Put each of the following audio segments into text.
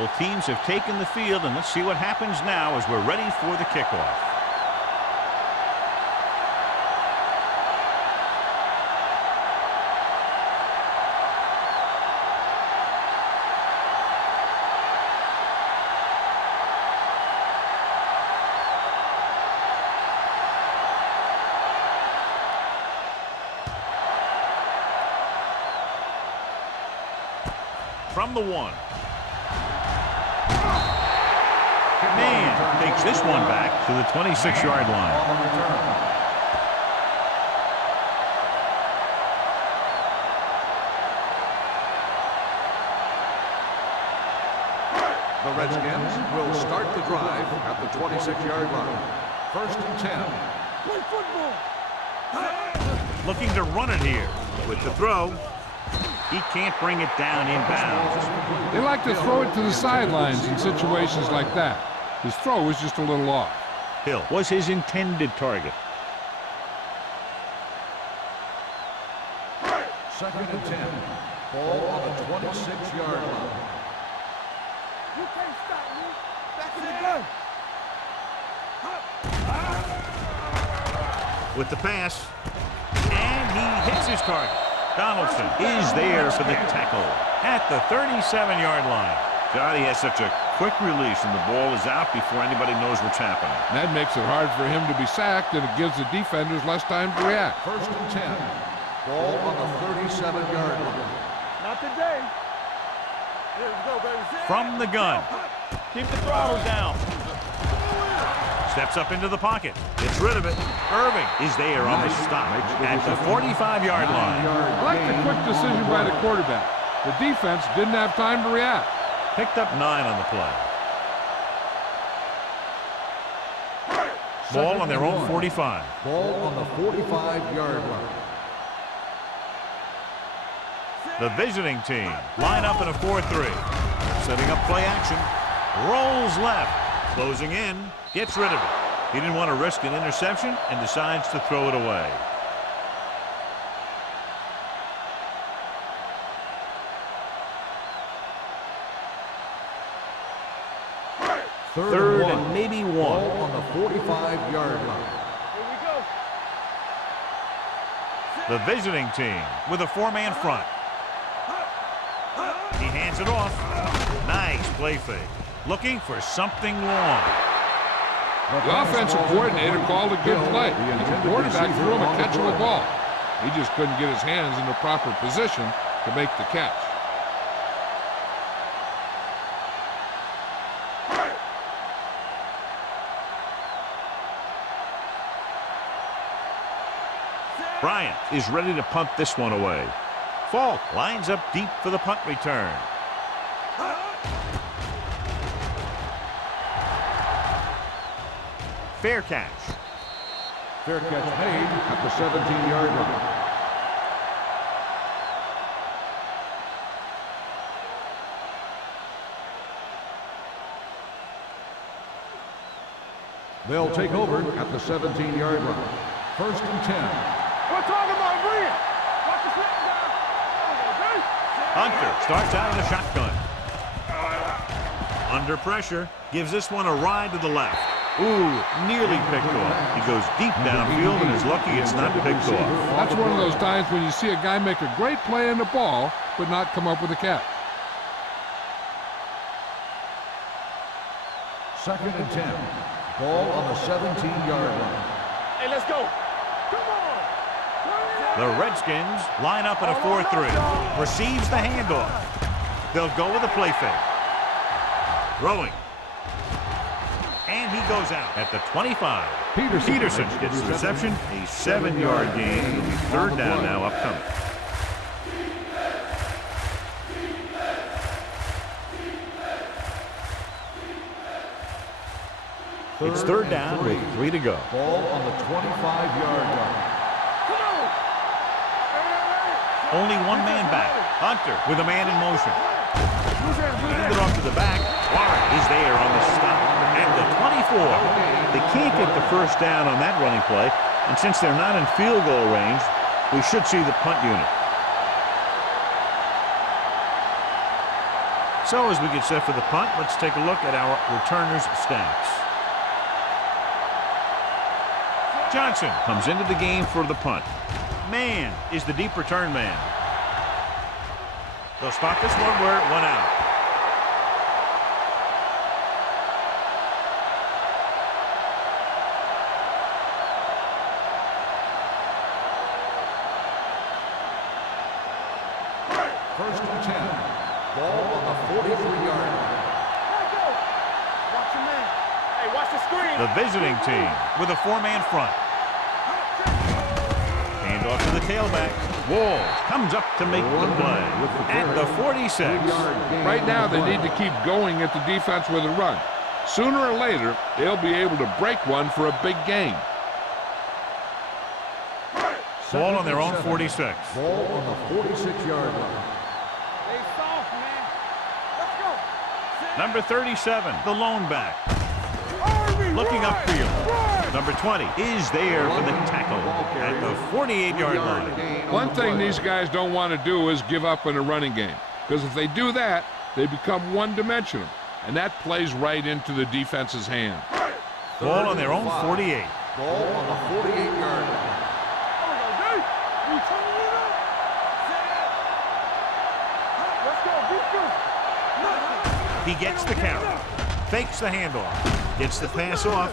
Both teams have taken the field, and let's see what happens now as we're ready for the kickoff. From the 1. Man takes this one back to the 26-yard line. The Redskins will start the drive at the 26-yard line. 1st and 10. Play football. Looking to run it here with the throw. He can't bring it down inbounds. They like to throw it to the sidelines in situations like that. His throw was just a little off. Hill was his intended target. 2nd and 10. Ball on the 26-yard line. You can't stop me. Back in the gun. With the pass. And he hits his target. Donaldson is there for the tackle at the 37-yard line. God, he has such a quick release, and the ball is out before anybody knows what's happening. That makes it hard for him to be sacked, and it gives the defenders less time to react. 1st and 10. Ball on the 37-yard line. Not today. Here we go, baby. From the gun. Keep the throttle down. Steps up into the pocket. Gets rid of it. Irving is there on the stop at the 45-yard line. I like the quick decision by the quarterback. The defense didn't have time to react. Picked up 9 on the play. Ball on their own 45. Ball on the 45-yard line. The visiting team line up in a 4-3. Setting up play action. Rolls left. Closing in. Gets rid of it. He didn't want to risk an interception and decides to throw it away. Third and maybe 1. Ball on the 45-yard line. Here we go. The visiting team with a 4-man front. He hands it off. Nice play fake. Looking for something long. The offensive coordinator called a good play. The quarterback threw him a catchable ball. He just couldn't get his hands in the proper position to make the catch. Bryant is ready to punt this one away. Falk lines up deep for the punt return. Fair catch. Fair catch made at the 17-yard line. They'll take over at the 17-yard line. 1st and 10. We're talking about Bryant. Watch the snap down. Hunter starts out in the shotgun. Under pressure, gives this one a ride to the left. Ooh, nearly picked off. He goes deep downfield and is lucky it's not picked off. That's one of those times when you see a guy make a great play on the ball, but not come up with a catch. 2nd and 10. Ball on the 17-yard line. Hey, let's go. Come on. The Redskins line up in a 4-3. Receives the handoff. They'll go with a play fake. Throwing. And he goes out at the 25. Peterson gets the reception. A 7-yard gain. It'll be 3rd down now upcoming. It's 3rd down with 3 to go. Ball on the 25-yard line. Only one man back. Hunter with a man in motion. Hand it off to the back. Warren is there on the stop at the 24. They can't get the 1st down on that running play, and since they're not in field goal range, we should see the punt unit. So as we get set for the punt, let's take a look at our returners' stats. Johnson comes into the game for the punt. Mann is the deep return man. They'll spot this one where it went out. First and 10. Ball on the 43-yard line. Watch your man. Hey, watch the screen. The visiting team with a four-man front. Hand off to the tailback. Walls comes up to make the play at the 46. Right now, they need to keep going at the defense with a run. Sooner or later, they'll be able to break one for a big gain. Ball on their own 46. Ball on the 46-yard line. Stay soft, man. Let's go. Number 37, the lone back. Army, Looking run, upfield. run. Number 20 is there for the tackle at the 48-yard line. One thing these guys don't want to do is give up in a running game, because if they do that, they become one-dimensional, and that plays right into the defense's hand. Ball on their own 48. Ball on the 48-yard line. Let's go, He gets the carry. Fakes the handoff. Gets the pass off.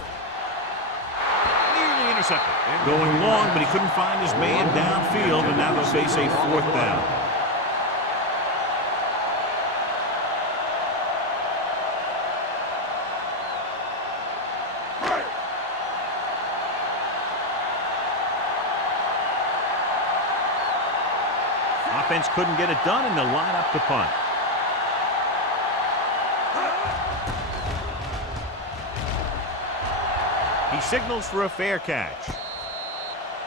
Nearly intercepted. Going long, but he couldn't find his man downfield, and now they'll face a fourth down. Offense couldn't get it done, and they'll line up to punt. He signals for a fair catch.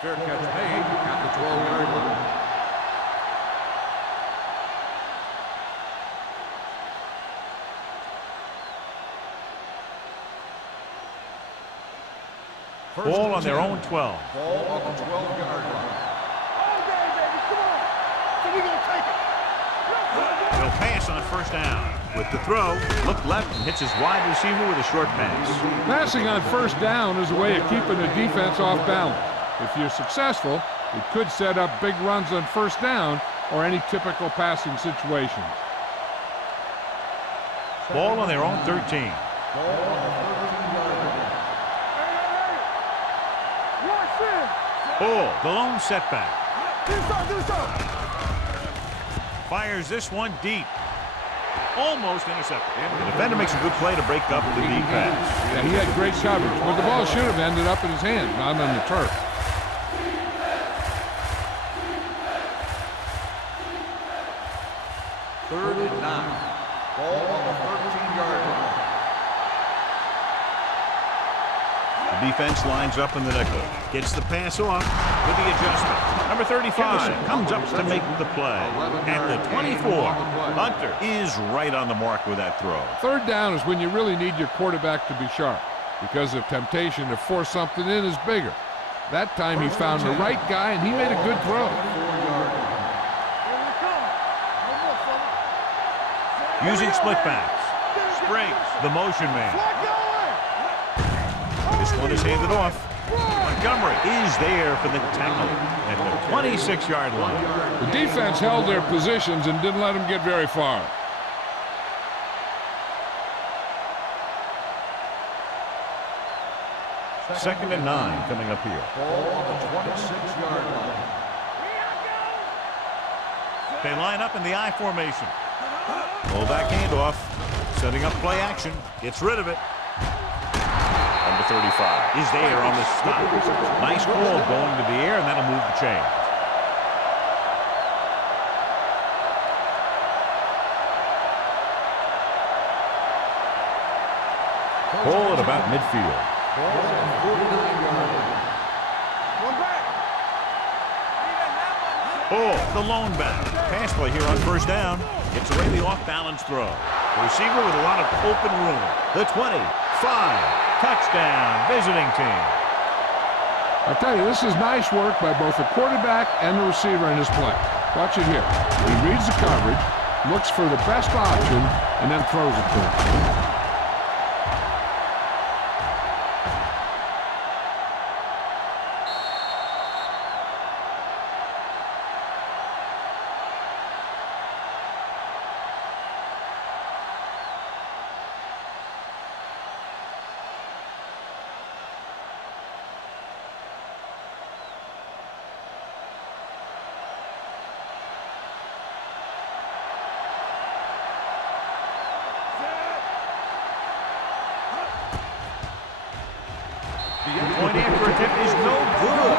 Fair catch made at the 12-yard line. Ball on their own 12. Ball on the 12-yard line. All day, baby. Come on. So we gonna take it. They'll pass on first down. With the throw, look left and hits his wide receiver with a short pass. Passing on first down is a way of keeping the defense off balance. If you're successful, it could set up big runs on first down or any typical passing situation. Ball on their own 13. Ball on the 13-yard line. Watch this. Ball, the lone setback. Do something. Fires this one deep. Almost intercepted. The defender makes a good play to break up the deep pass. Yeah, he had great coverage, but the ball should have ended up in his hand, not on the turf. Third and 9. Ball on the 13-yard line. The defense lines up in the nickel. Gets the pass off with the adjustment. Number 35 comes up to make the play. At the 24, Hunter is right on the mark with that throw. Third down is when you really need your quarterback to be sharp, because the temptation to force something in is bigger. That time he found the right guy, and he made a good throw. Using split backs. Springs, the motion man. This one is handed off. Montgomery is there for the tackle at the 26-yard line. The defense held their positions and didn't let them get very far. Second and 9 coming up here. Ball on the 26-yard line. They line up in the I formation. Fullback handoff. Setting up play action. Gets rid of it. Number 35 is there on the stop. Nice ball going to the air, and that'll move the chain. Ball at about midfield. Ball on the 49-yard line. One back. Ball, the lone back. Pass play here on first down. Gets away the off-balance throw. The receiver with a lot of open room. The 25. Touchdown, visiting team. I tell you, this is nice work by both the quarterback and the receiver in this play. Watch it here. He reads the coverage, looks for the best option, and then throws it to him. The point after attempt is no good.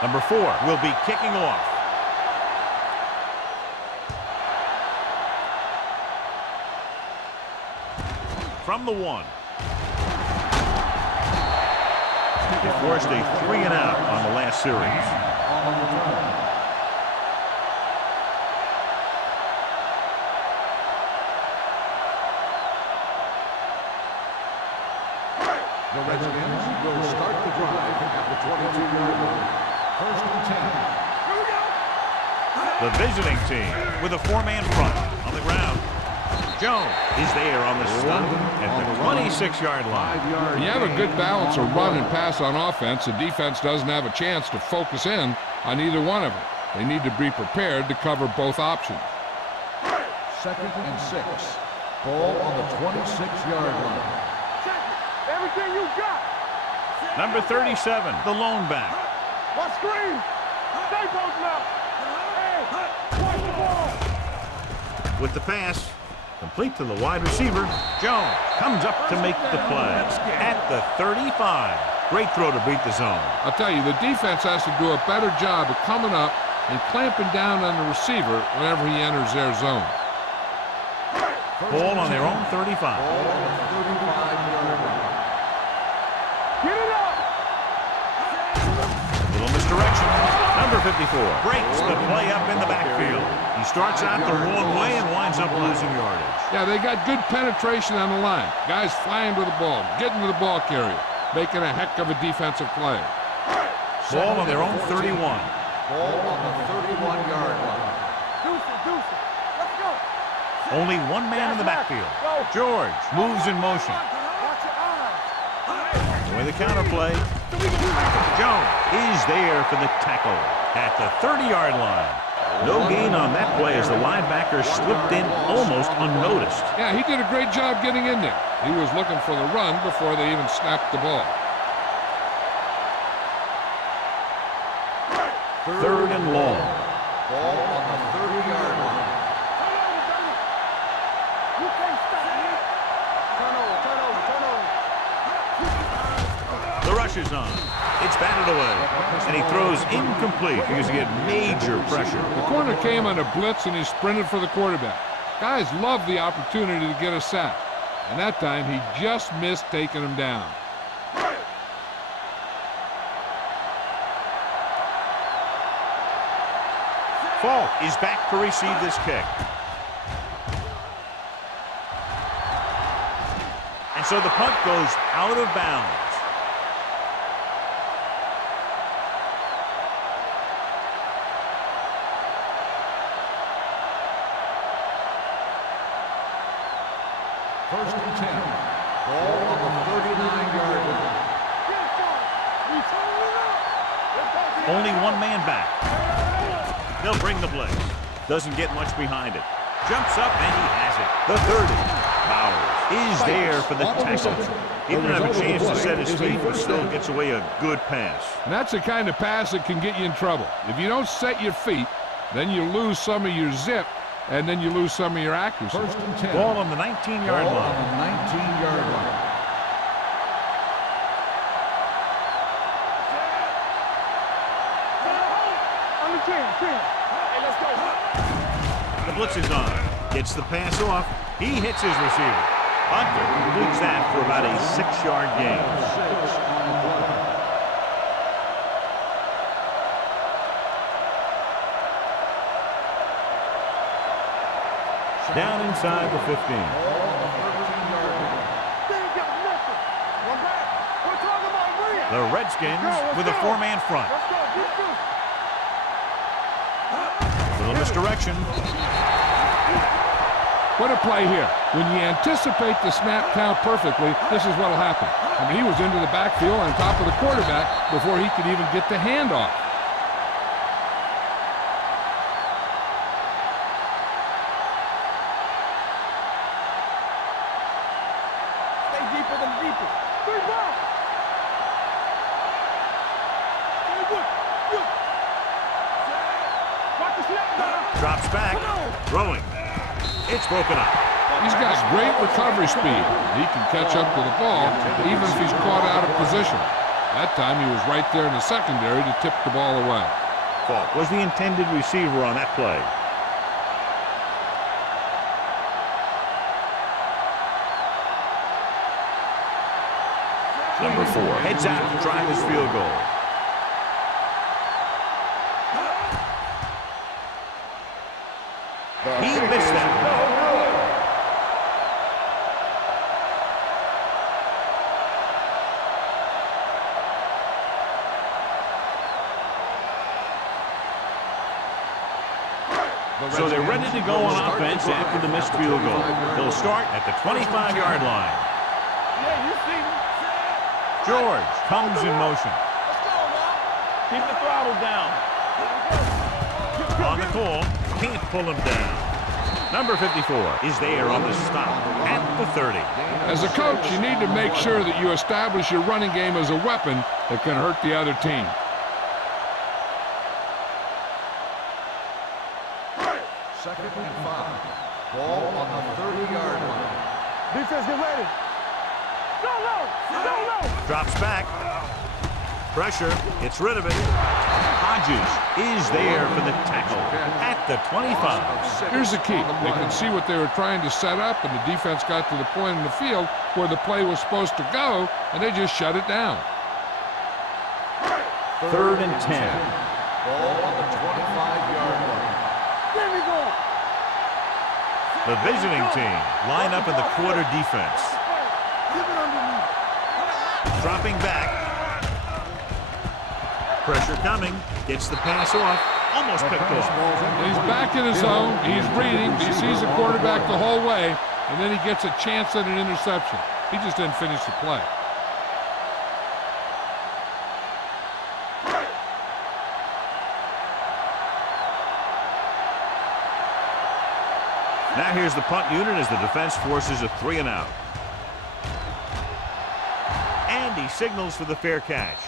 Number 4 will be kicking off. From the 1. They forced a 3-and-out on the last series. The Redskins will start the drive at the 22-yard line. First and 10. The visiting team with a 4-man front on the ground. Jones is there on the stop at the 26-yard line. When you have a good balance of run and pass on offense, the defense doesn't have a chance to focus in on either one of them. They need to be prepared to cover both options. Second and 6. Ball on the 26-yard line. Everything you got. Number 37, the lone back. What screen? Stay broken up. Hey, watch the ball. With the pass, complete to the wide receiver. Jones comes up to make the play at the 35. Great throw to beat the zone. I'll tell you, the defense has to do a better job of coming up and clamping down on the receiver whenever he enters their zone. Ball on their own 35. Ball on the 35-yard line. Get it up. Little misdirection. Number 54 breaks the play up in the backfield. He starts out the wrong way and winds up losing yardage. Yeah, they got good penetration on the line. Guys flying to the ball, getting to the ball carrier, making a heck of a defensive play. Ball on their own 31. Ball on the 31-yard line. Deuce it. Let's go. Only one man in the backfield. George moves in motion. Watch your eyes. With the counterplay, Jones is there for the tackle at the 30-yard line. No gain on that play as the linebacker slipped in almost unnoticed. Yeah, he did a great job getting in there. He was looking for the run before they even snapped the ball. Third and long. Ball on the 30-yard line. You can't stop me. Turn over. The rush is on. It's batted away. And he throws incomplete because he had major pressure. The corner came on a blitz and he sprinted for the quarterback. Guys love the opportunity to get a sack. And that time he just missed taking him down. Falk is back to receive this kick. And so the punt goes out of bounds. First and 10. Ball on the 39-yard line. Only one man back. They'll bring the blitz. Doesn't get much behind it. Jumps up and he has it. The 30. Bowers is there for the tackle. He didn't have a chance to set his feet, but still gets away a good pass. And that's the kind of pass that can get you in trouble. If you don't set your feet, then you lose some of your zip, and then you lose some of your accuracy. First and 10. Ball on the 19-yard Ball line. on the 19-yard line. Hey, let's go. The blitz is on. Gets the pass off. He hits his receiver. Hunter completes that for about a 6-yard gain. 6 on the play. Down inside the 15. They ain't got nothing. One back. We're talking about Rhea. The Redskins with a 4-man front. Let's go. Get through. Little misdirection. What a play here. When you anticipate the snap count perfectly, this is what will happen. I mean, he was into the backfield on top of the quarterback before he could even get the handoff. Stay deeper than deeper. 3 ball. Stay good. Good. Watch the snap now. Drops back. Throwing. It's broken up. He's got great recovery speed. He can catch up to the ball even if he's caught out of position. That time he was right there in the secondary to tip the ball away. Falk was the intended receiver on that play. Number 4 heads out to try his field goal. He missed that. So they're ready to go on offense after the missed field goal. They'll start at the 25-yard line. Yeah, you see me. George comes in motion. Let's go, man. Keep the throttle down. On the call, can't pull him down. Number 54 is there on the stop at the 30. As a coach, you need to make sure that you establish your running game as a weapon that can hurt the other team. Second and 5. Ball on the 30-yard line. Defense, get ready. Go low. Go low. Drops back. Pressure. Gets rid of it. Hodges is there for the tackle at the 25. Here's the key. They could see what they were trying to set up, and the defense got to the point in the field where the play was supposed to go, and they just shut it down. 3rd and 10. Ball on the 25-yard line. There we go. The visiting team line up in the quarter defense. Keep it underneath. Dropping back. Pressure coming. Gets the pass off. Almost picked off. He's back in his zone. He's reading. He sees the quarterback the whole way, and then he gets a chance at an interception. He just didn't finish the play. Now here's the punt unit as the defense forces a 3-and-out. And he signals for the fair catch.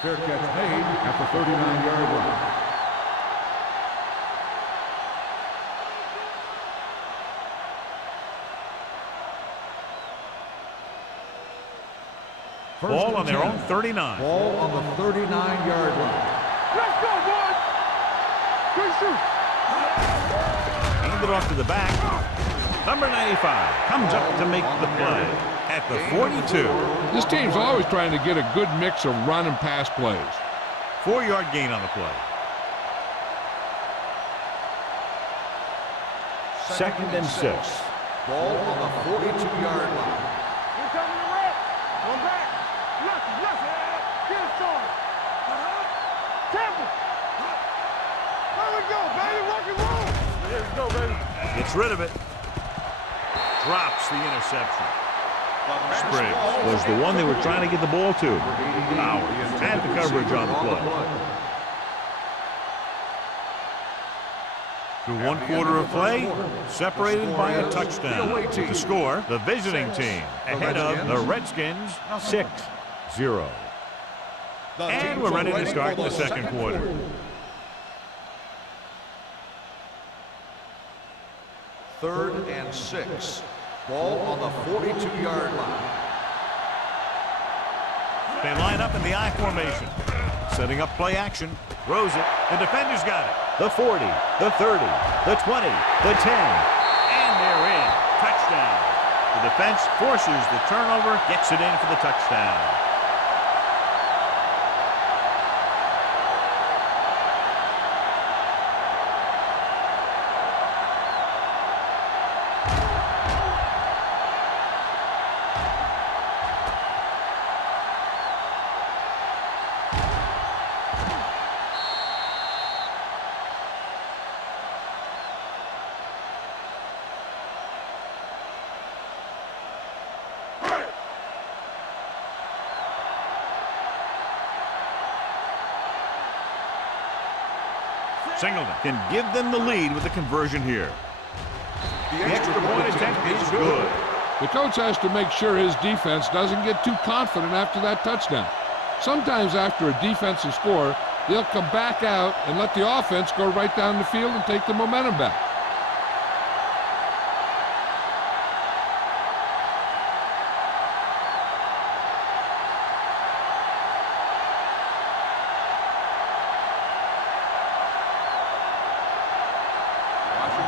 Fair catch made at the 39-yard line. Ball on their own 39. Ball on the 39-yard line. Let's go, boys. Good shoot. Hand it off to the back. Number 95 comes up to make the play at the 42. This team's always trying to get a good mix of run and pass plays. 4-yard gain on the play. 2nd and 6. Ball on the 42-yard line. Here coming the red. One back. Lucky. Get it started. Temple. There we go, baby. Rock and roll. Let's go, baby. Gets rid of it. Drops the interception. Spriggs was the one they were trying to get the ball to. Powers had the coverage on the play. Through 1 quarter of play, separated by a touchdown. With the score, the visiting team ahead of the Redskins 6-0. And we're ready to start the second quarter. Third and 6. Ball on the 42-yard line. They line up in the I formation. Setting up play action. Throws it. The defender's got it. The 40, the 30, the 20, the 10. And they're in. Touchdown. The defense forces the turnover, gets it in for the touchdown. Singleton can give them the lead with the conversion here. The extra point attempt is good. The coach has to make sure his defense doesn't get too confident after that touchdown. Sometimes after a defensive score, they'll come back out and let the offense go right down the field and take the momentum back.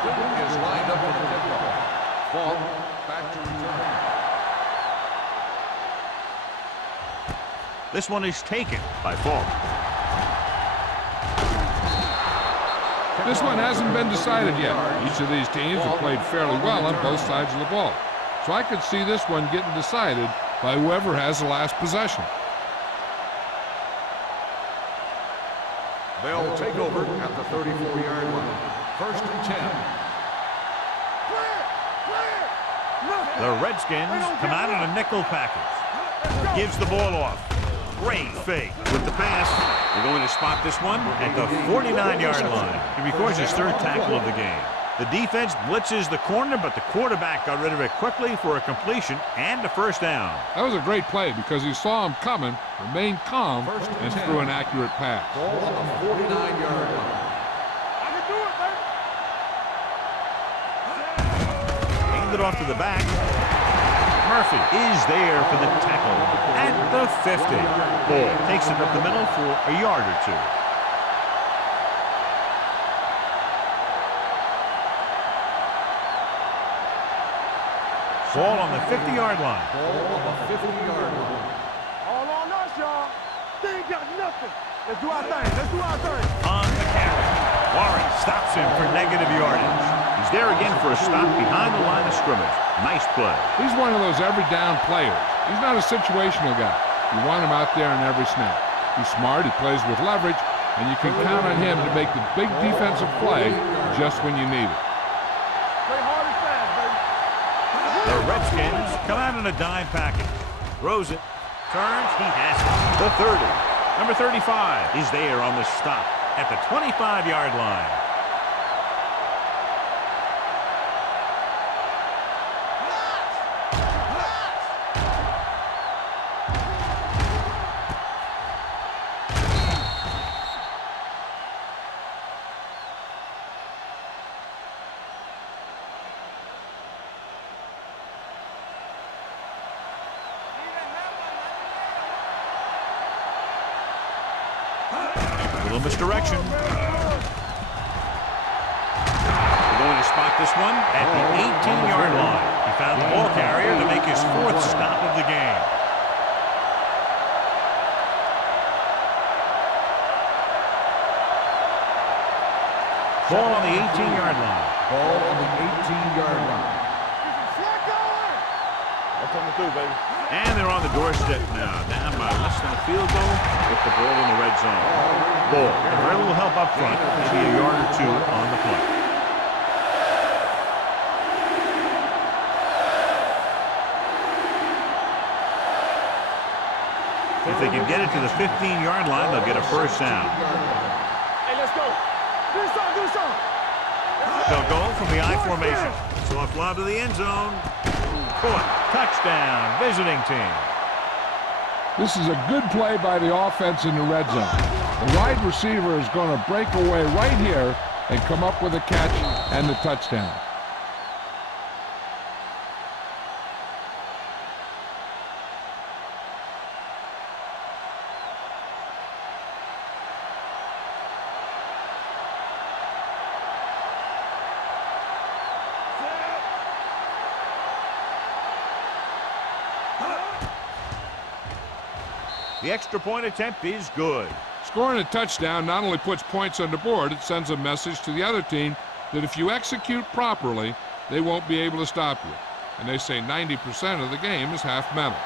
Is lined up with the kickoff. Ball back to return. This one is taken by Falk. This one hasn't been decided yet. Each of these teams have played fairly well on both sides of the ball. So I could see this one getting decided by whoever has the last possession. They'll take over at the 34-yard line. First and 10. The Redskins come out in a nickel package. Gives the ball off. Great fake with the pass. They're going to spot this one at the 49-yard line. He records his third tackle of the game. The defense blitzes the corner, but the quarterback got rid of it quickly for a completion and a first down. That was a great play because he saw him coming, remained calm, and threw an accurate pass. Ball on the 49-yard line. I can do it, baby. Hand it off to the back. Murphy is there for the tackle at the 50. Ball takes it up the middle for a yard or two. Ball on the 50-yard line. Ball on the 50-yard line. All on us, y'all. They ain't got nothing. Let's do our thing. Let's do our thing. On the carry. Warren stops him for negative yardage. He's there again for a stop behind the line of scrimmage. Nice play. He's one of those every down players. He's not a situational guy. You want him out there on every snap. He's smart, he plays with leverage, and you can count on him to make the big defensive play just when you need it. Play hard and fast, baby. The Redskins come out in a dime package. Throws it. Turns. He has it. The 30. Number 35 is there on the stop at the 25-yard line. Little misdirection. They're going to spot this one at the 18-yard line. He found the ball carrier to make his fourth stop of the game. Ball on the 18-yard line. Ball on the 18-yard line. I'm coming through, baby. And they're on the doorstep now. Down by less than a field goal with the ball in the red zone. Ball. Very little help up front. Maybe a yard or two on the play. If they can get it to the 15-yard line, they'll get a first down. Hey, let's go. Do something, do something. They'll go from the I formation. Soft lob to the end zone. Caught. Touchdown, visiting team. This is a good play by the offense in the red zone. The wide receiver is going to break away right here and come up with a catch and the touchdown. The extra point attempt is good. Scoring a touchdown not only puts points on the board, it sends a message to the other team that if you execute properly, they won't be able to stop you. And they say 90% of the game is half mental.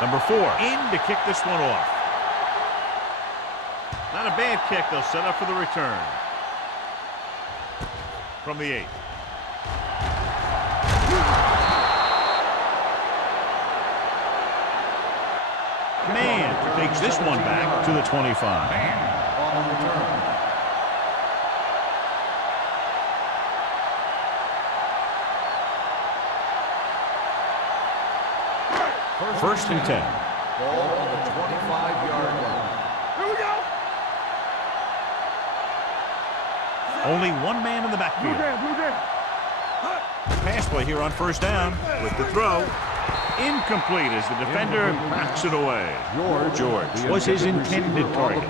Number 4 in to kick this one off. Not a bad kick. They'll set up for the return. From the 8. Man takes this one back to the 25. On the return. First and 10. Ball on the 25-yard line. Here we go. Only one man in the backfield. Blue down. Pass play here on first down with the throw. Incomplete as the defender knocks it away. George was his intended target.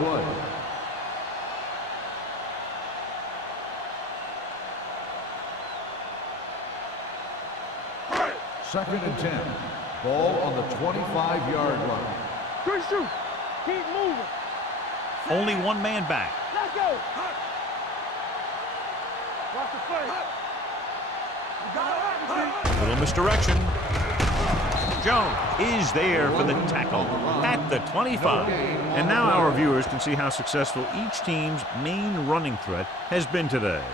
Second and 10. Ball on the 25-yard line. Good shoot. Keep moving. Only one man back. Let's go. Watch the play. Little misdirection. Jones is there for the tackle at the 25. And now our viewers can see how successful each team's main running threat has been today.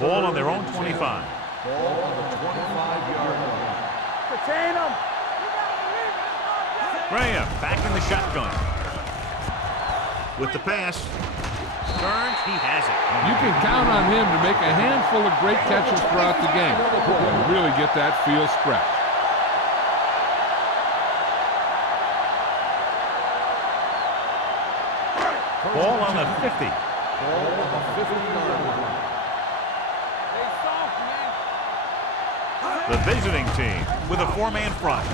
Ball on their own 25. Ball on the 25-yard line. Contain them. Graham back in the shotgun. With the pass. Burns, he has it. You can count on him to make a handful of great catches throughout the game and really get that field stretch. Ball on the 50. Ball on the 50-yard line. The visiting team with a 4-man front.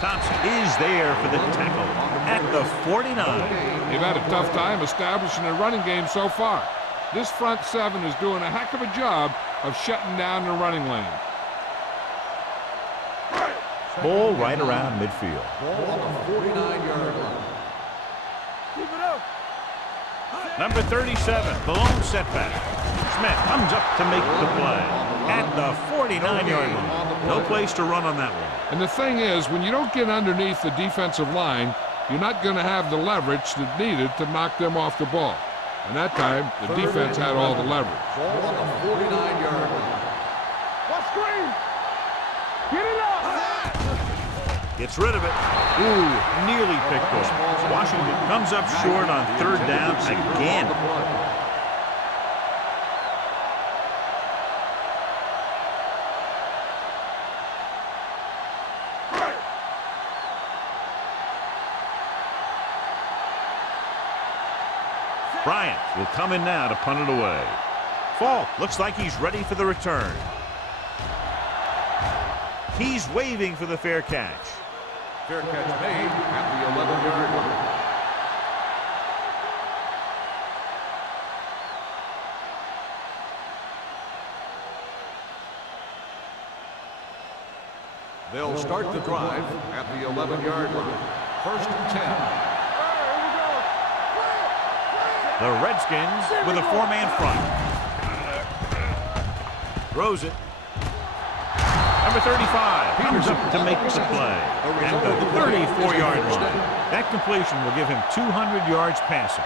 Thompson is there for the tackle at the 49. They've had a tough time establishing a running game so far. This front 7 is doing a heck of a job of shutting down the running lane. Ball right around midfield. Ball on the 49-yard line. Keep it up. Number 37, the lone setback. Smith comes up to make the play at the 49-yard line. No place to run on that one. And the thing is, when you don't get underneath the defensive line, you're not going to have the leverage that's needed to knock them off the ball. And that time, the defense had all the leverage. Ball on the 49-yard line. Watch screen. Get it up. Gets rid of it. Ooh, nearly picked off. Washington comes up short on third down again. Bryant will come in now to punt it away. Falk looks like he's ready for the return. He's waving for the fair catch. Fair catch made at the 11-yard line. They'll start the drive at the 11-yard line. First and 10. The Redskins with a 4-man front. Throws it. Number 35 comes up to make the play at the 34-yard line. That completion will give him 200 yards passing.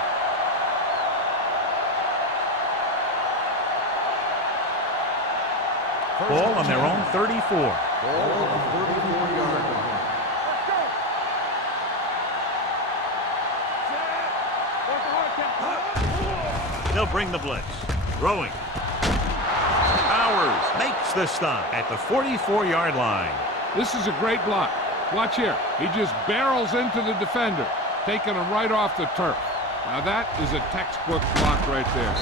Ball on their own 34. Ball on the 34-yard line. They'll bring the blitz. Throwing. Powers makes the stop at the 44-yard line. This is a great block. Watch here. He just barrels into the defender, taking him right off the turf. Now that is a textbook block right there.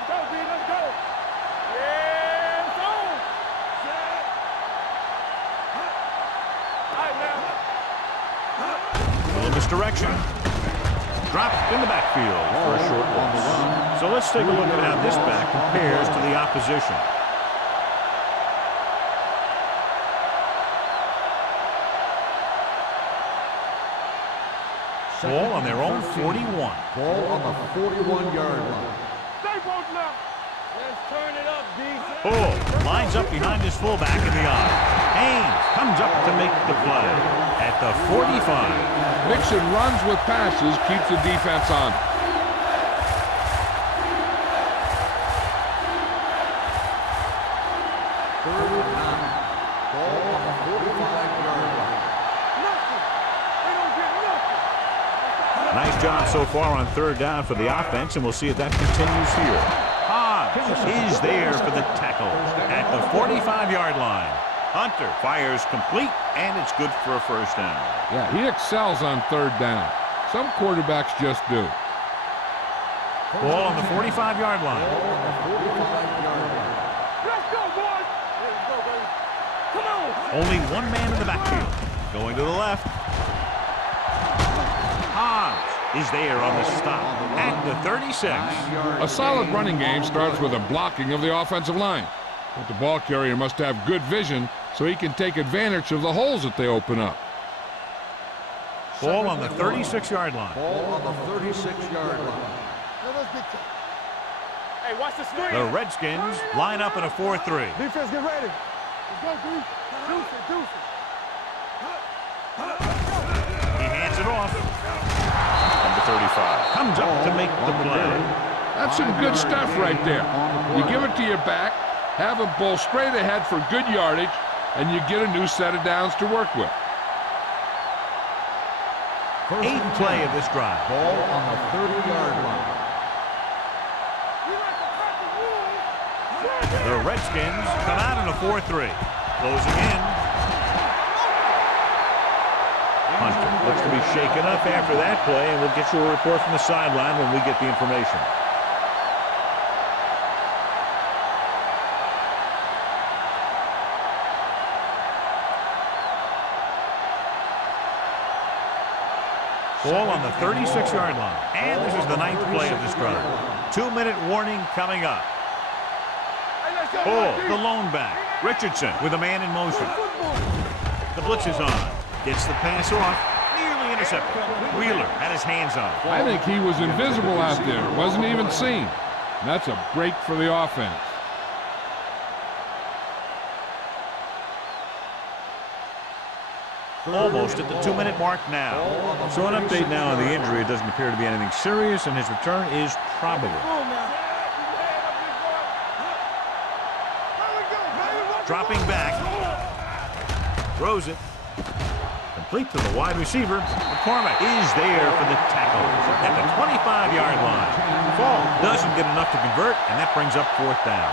Let's go, B. Let's go. Yeah, it's on. Set. All right, now. Little misdirection. Dropped in the backfield for a short loss. So let's take a look at how this back compares to the opposition. Ball on their own 41. Ball on the 41-yard line. Stay both left. Let's turn it up, D. Bull lines up behind his fullback in the eye. Haynes comes up to make the play at the 45. Mixon runs with passes, keeps the defense on. Third and 9. Ball on the 45-yard line. Nothing. They don't get nothing. Nice job so far on third down for the offense, and we'll see if that continues here. Hodge is there for the tackle at the 45-yard line. Hunter fires complete, and it's good for a first down. Yeah, he excels on third down. Some quarterbacks just do. Ball on the 45-yard line. Ball on the 45-yard line. Let's go, boys. Let's go, baby. Come on. Only one man in the backfield. Going to the left. Hodge is there on the stop at the 36. A solid running game starts with a blocking of the offensive line. But the ball carrier must have good vision so he can take advantage of the holes that they open up. Ball on the 36-yard line. Ball on the 36-yard line. Hey, watch the screen. The Redskins line up in a 4-3. Defense, get ready. Let's go, D. Deuce it, deuce it. He hands it off. Number 35 comes up to make the play. That's some good stuff right there. You give it to your back, have him pull straight ahead for good yardage, and you get a new set of downs to work with. Eighth play of this drive. Ball on the 30-yard line. The Redskins come out in a 4-3. Closing in. Hunter looks to be shaken up after that play, and we'll get you a report from the sideline when we get the information. Ball on the 36-yard line. And this is the ninth play of this drive. 2-minute warning coming up. Hey, let's go, Bull, D. the lone back. Richardson with a man in motion. The blitz is on. Gets the pass off. Nearly intercepted. Wheeler had his hands on it. I think he was invisible out there. Wasn't even seen. And that's a break for the offense. Almost at the 2-minute mark now. So an update now on the injury. It doesn't appear to be anything serious, and his return is probable. Dropping back. Throws it. Complete to the wide receiver. McCormick is there for the tackle at the 25-yard line. Fall doesn't get enough to convert, and that brings up fourth down.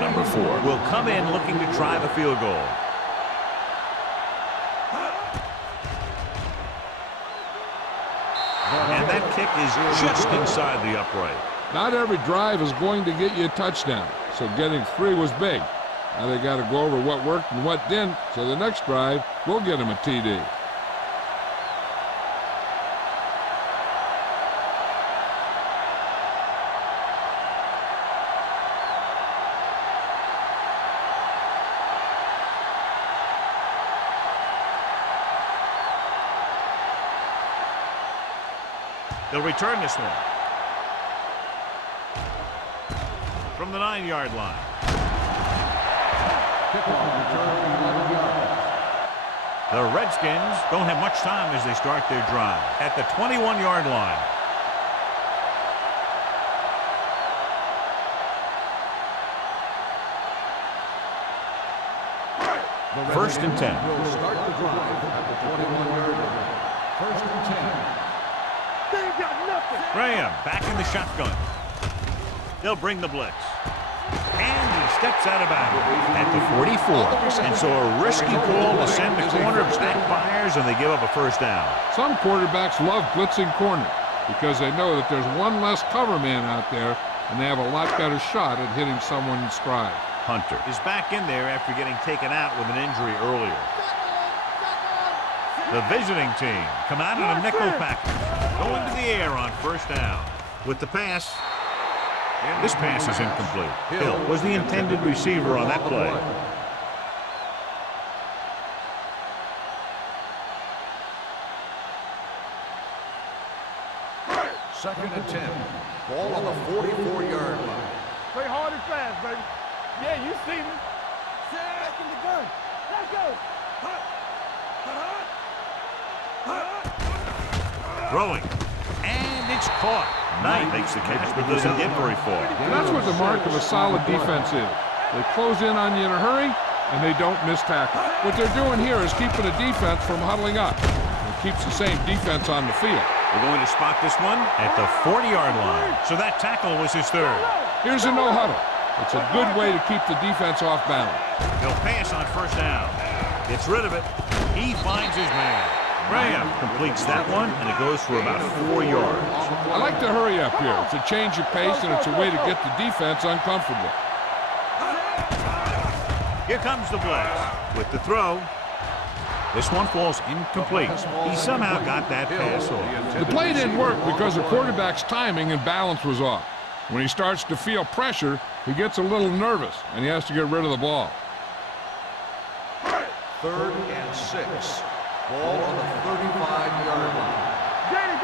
Number 4 will come in looking to drive a field goal. And that kick is just inside the upright. Not every drive is going to get you a touchdown, so getting 3 was big. Now they got to go over what worked and what didn't, so the next drive will get him a TD. They'll return this one. From the 9-yard line. The Redskins don't have much time as they start their drive at the 21-yard line. First and 10. Will start the drive at the 21-yard line. First and 10. They ain't got nothing. Graham back in the shotgun. They'll bring the blitz. And he steps out of bounds at the 44. And so a risky call to send the corner backfires, and they give up a first down. Some quarterbacks love blitzing corners because they know that there's one less cover man out there, and they have a lot better shot at hitting someone in stride. Hunter is back in there after getting taken out with an injury earlier. The visiting team come out in a nickel package, going to the air on first down. With the pass, this pass is incomplete. Hill was the intended receiver on that play. Second and 10. Ball on the 44-yard line. Play hard and fast, baby. Yeah, you see me. Back in the gun. Let's go. Throwing. And it's caught. Knight makes the catch, but doesn't get very far. And that's what the mark of a solid defense is. They close in on you in a hurry, and they don't miss tackle. What they're doing here is keeping the defense from huddling up. It keeps the same defense on the field. We're going to spot this one at the 40-yard line. So that tackle was his third. Here's a no-huddle. It's a good way to keep the defense off balance. He'll pass on first down. Gets rid of it. He finds his man. Graham completes that one, and it goes for about 4 yards. I like to hurry up here. It's a change of pace, and it's a way to get the defense uncomfortable. Here comes the blitz with the throw. This one falls incomplete. He somehow got that pass off. The play didn't work because the quarterback's timing and balance was off. When he starts to feel pressure, he gets a little nervous, and he has to get rid of the ball. Third and 6. Ball on the 35-yard line. Get it.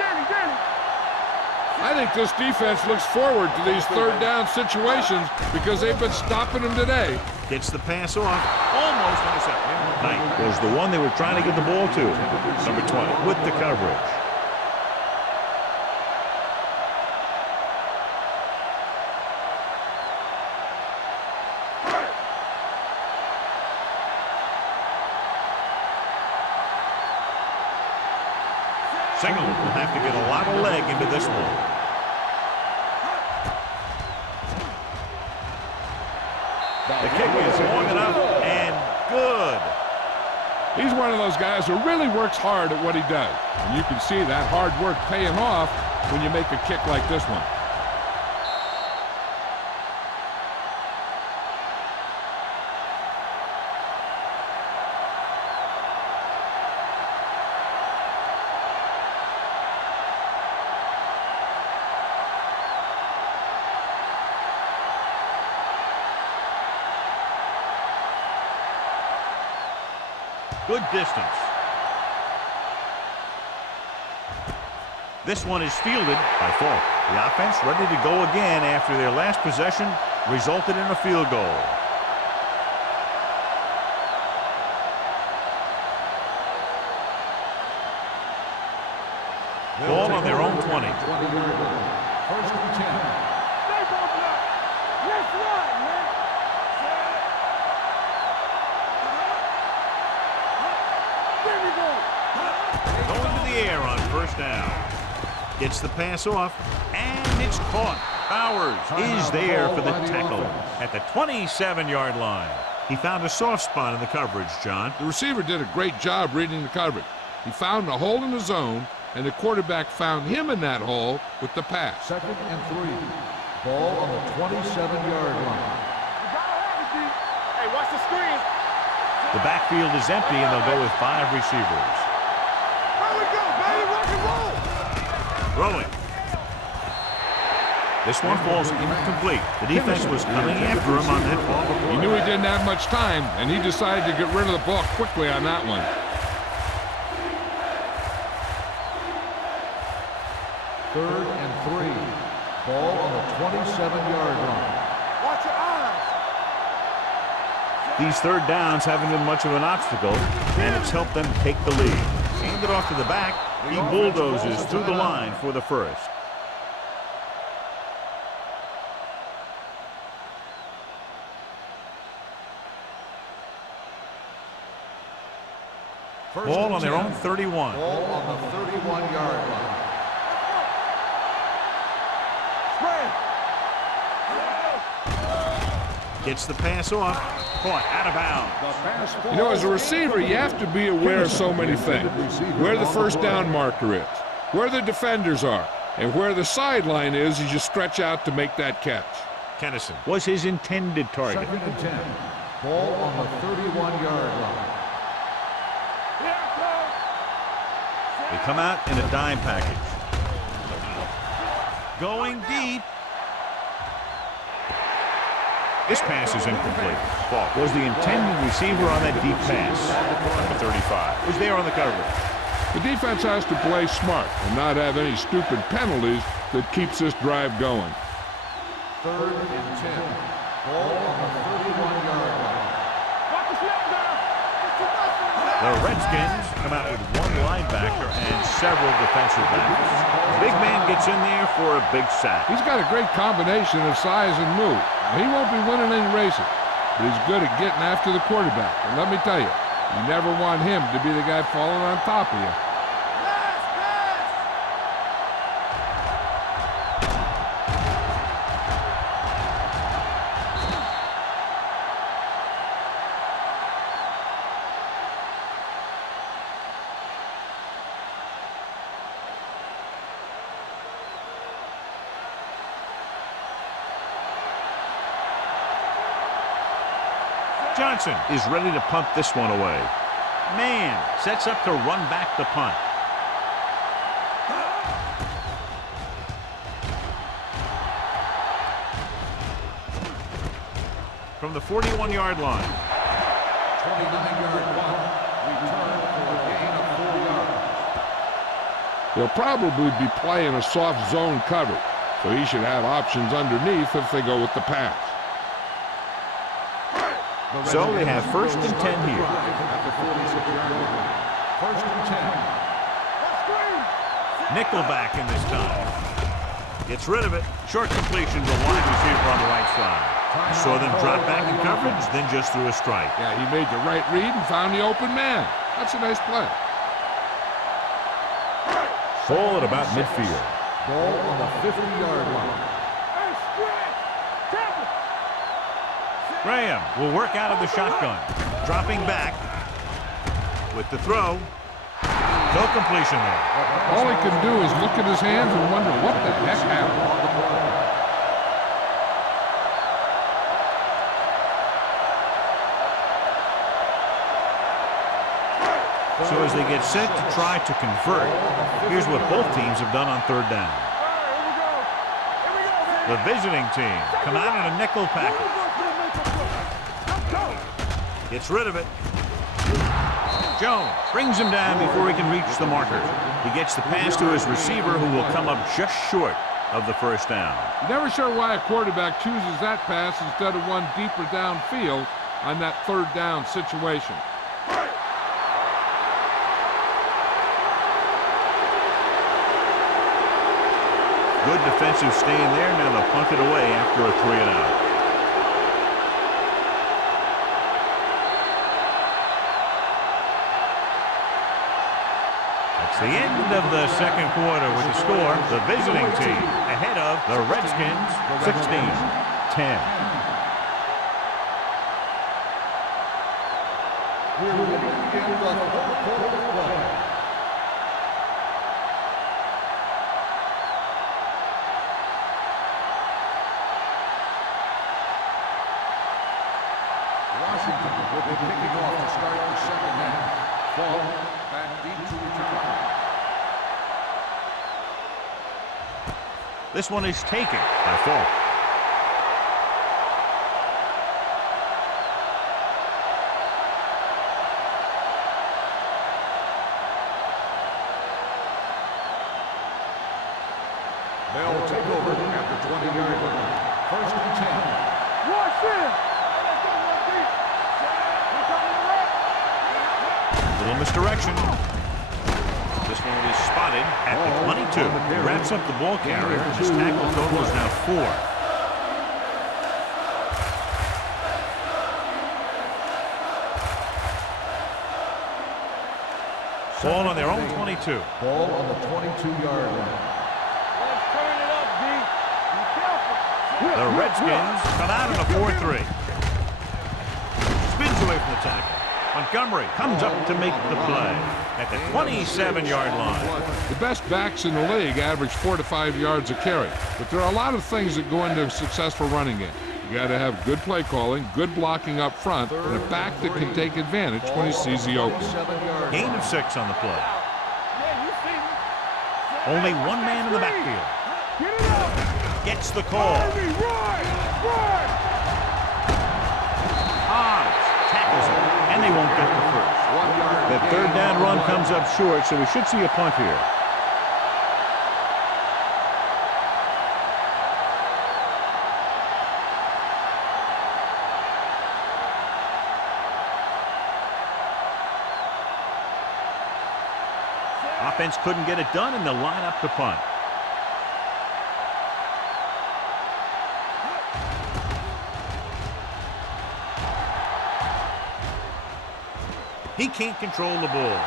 I think this defense looks forward to these third down situations because they've been stopping them today. Gets the pass off. Almost intercepted. Knight was the one they were trying to get the ball to. Number 20 with the coverage. Singleton will have to get a lot of leg into this one. The kick is long enough and good. He's one of those guys who really works hard at what he does. And you can see that hard work paying off when you make a kick like this one. Good distance. This one is fielded by Falk. The offense ready to go again after their last possession resulted in a field goal. Ball on their own 20. 20-yard line. First and 10. Stay bumping up. Let's run, man. There we go. Going to the air on first down. Gets the pass off, and it's caught. Bowers is there for the tackle at the 27-yard line. He found a soft spot in the coverage, John. The receiver did a great job reading the coverage. He found a hole in the zone, and the quarterback found him in that hole with the pass. Second and 3. Ball on the 27-yard line. Hey, watch the screen. The backfield is empty, and they'll go with 5 receivers. Here we go, baby. Rock and roll. Throwing. This one falls incomplete. The defense was coming after him on that ball. He knew he didn't have much time, and he decided to get rid of the ball quickly on that one. Third and 3. Ball on the 27-yard line. Watch your eyes. These third downs haven't been much of an obstacle, and it's helped them take the lead. Hand it off to the back. He bulldozes through the line for the first. Ball on their own 31. Ball on the 31-yard line. Gets the pass off. Caught out of bounds. You know, as a receiver, you have to be aware of so many things. Where the first down marker is, where the defenders are, and where the sideline is as you stretch out to make that catch. Kennison was his intended target. 2nd and 10. Ball on the 31-yard line. They come out in a dime package. Going deep. This pass is incomplete. Ball was the intended receiver on that deep pass. Number 35 was there on the coverage. The defense has to play smart and not have any stupid penalties that keeps this drive going. 3rd and 10. Ball on the 31-yard line. The Redskins come out with one linebacker and several defensive backs. The big man gets in there for a big sack. He's got a great combination of size and move. Now, he won't be winning any races, but he's good at getting after the quarterback. And let me tell you, you never want him to be the guy falling on top of you. Johnson is ready to punt this one away. Man sets up to run back the punt. From the 41-yard line. 29-yard punt. Return for a gain of 4 yards. He'll probably be playing a soft zone coverage, so he should have options underneath if they go with the pass. So they have 1st and 10 here. At the 46-yard line. 1st and 10. Nickelback in this time. Gets rid of it. Short completion to the wide receiver on the right side. Saw them drop back in coverage, then just threw a strike. Yeah, he made the right read and found the open man. That's a nice play. Ball at about midfield. Ball on the 50-yard line. Graham will work out of the shotgun. Dropping back with the throw. No completion there. All he can do is look at his hands and wonder what the heck happened. So as they get set to try to convert, here's what both teams have done on 3rd down. The visiting team come out in a nickel package. Gets rid of it. Jones brings him down before he can reach the marker. He gets the pass to his receiver, who will come up just short of the 1st down. Never sure why a quarterback chooses that pass instead of one deeper downfield on that 3rd down situation. Good defensive stand there. Now they'll punt it away after a 3-and-out. It's the end of the 2nd quarter with the score. The visiting team ahead of the Redskins 16-10. We're ready to begin the 4th quarter of play. Washington will be kicking off to start the 2nd half. Ball back deep to return. This one is taken by Falk. They'll take over at the 20-yard line. 1st and 10. Watch it! Little misdirection. This one is spotted at the 22. He wraps up the ball carrier. His tackle total is now 4. Ball on their own 22. Ball on the 22-yard line. Let's turn it up, D. Be careful. The Redskins come out in a 4-3. Spins away from the tackle. Montgomery comes up to make the play at the 27-yard line. The best backs in the league average 4 to 5 yards a carry, but there are a lot of things that go into a successful running game. You got to have good play calling, good blocking up front, and a back that can take advantage when he sees the open. Gain of 6 on the play. Only one man in the backfield. Gets the call. Hobbs tackles him, and they won't get the first. The third down run comes up short, so we should see a punt here. Offense couldn't get it done, and they'll line up to punt. He can't control the ball.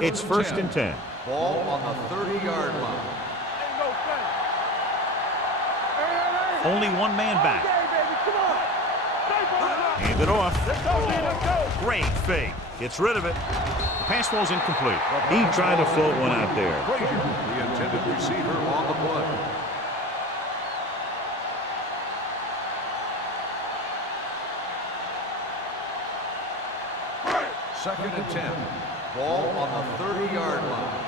It's first and 10. Ball on the 30-yard line. Only one man back. Hand it off. Great fake. Gets rid of it. The pass ball's incomplete. He tried to float one out there. The intended receiver on the play. Second and 10. Ball on the 30-yard line.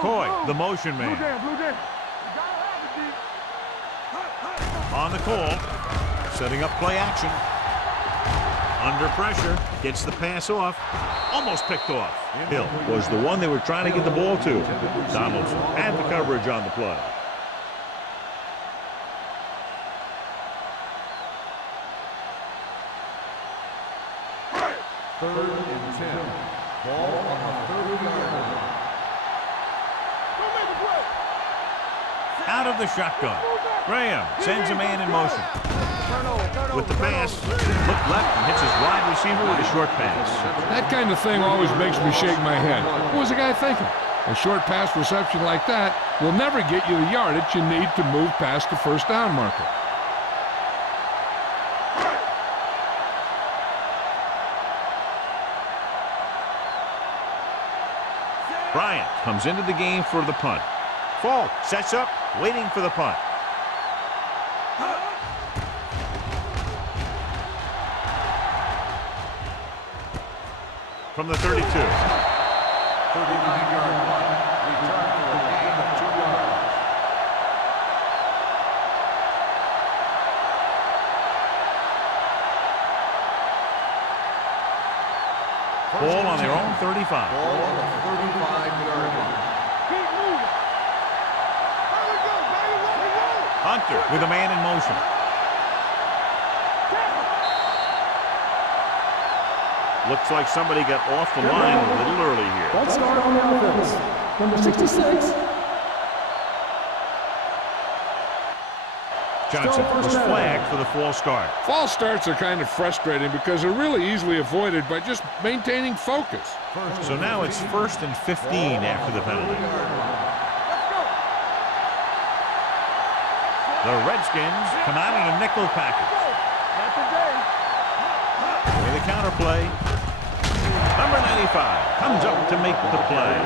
Coy, the motion man. On the call. Setting up play action. Under pressure. Gets the pass off. Almost picked off. Hill was the one they were trying to get the ball to. Donaldson had the coverage on the play. Third and 10. Ball on the 30-yard line. Out of the shotgun. Graham sends a man in motion. With the pass, look left and hits his wide receiver with a short pass. That kind of thing always makes me shake my head. What was the guy thinking? A short pass reception like that will never get you the yardage you need to move past the first down marker. Bryant comes into the game for the punt. Falk sets up, waiting for the punt. From the 32. 39-yard line. Return for a gain of 2 yards. Ball on their own 35. Ball on the 35-yard line. Hunter with a man in motion. Looks like somebody got off the line a little early here. False start on the offense. Number 66. Johnson was flagged for the false start. False starts are kind of frustrating because they're really easily avoided by just maintaining focus. So now it's first and 15 after the penalty. The Redskins come out in a nickel package. With a counterplay. Number 95 comes up to make the play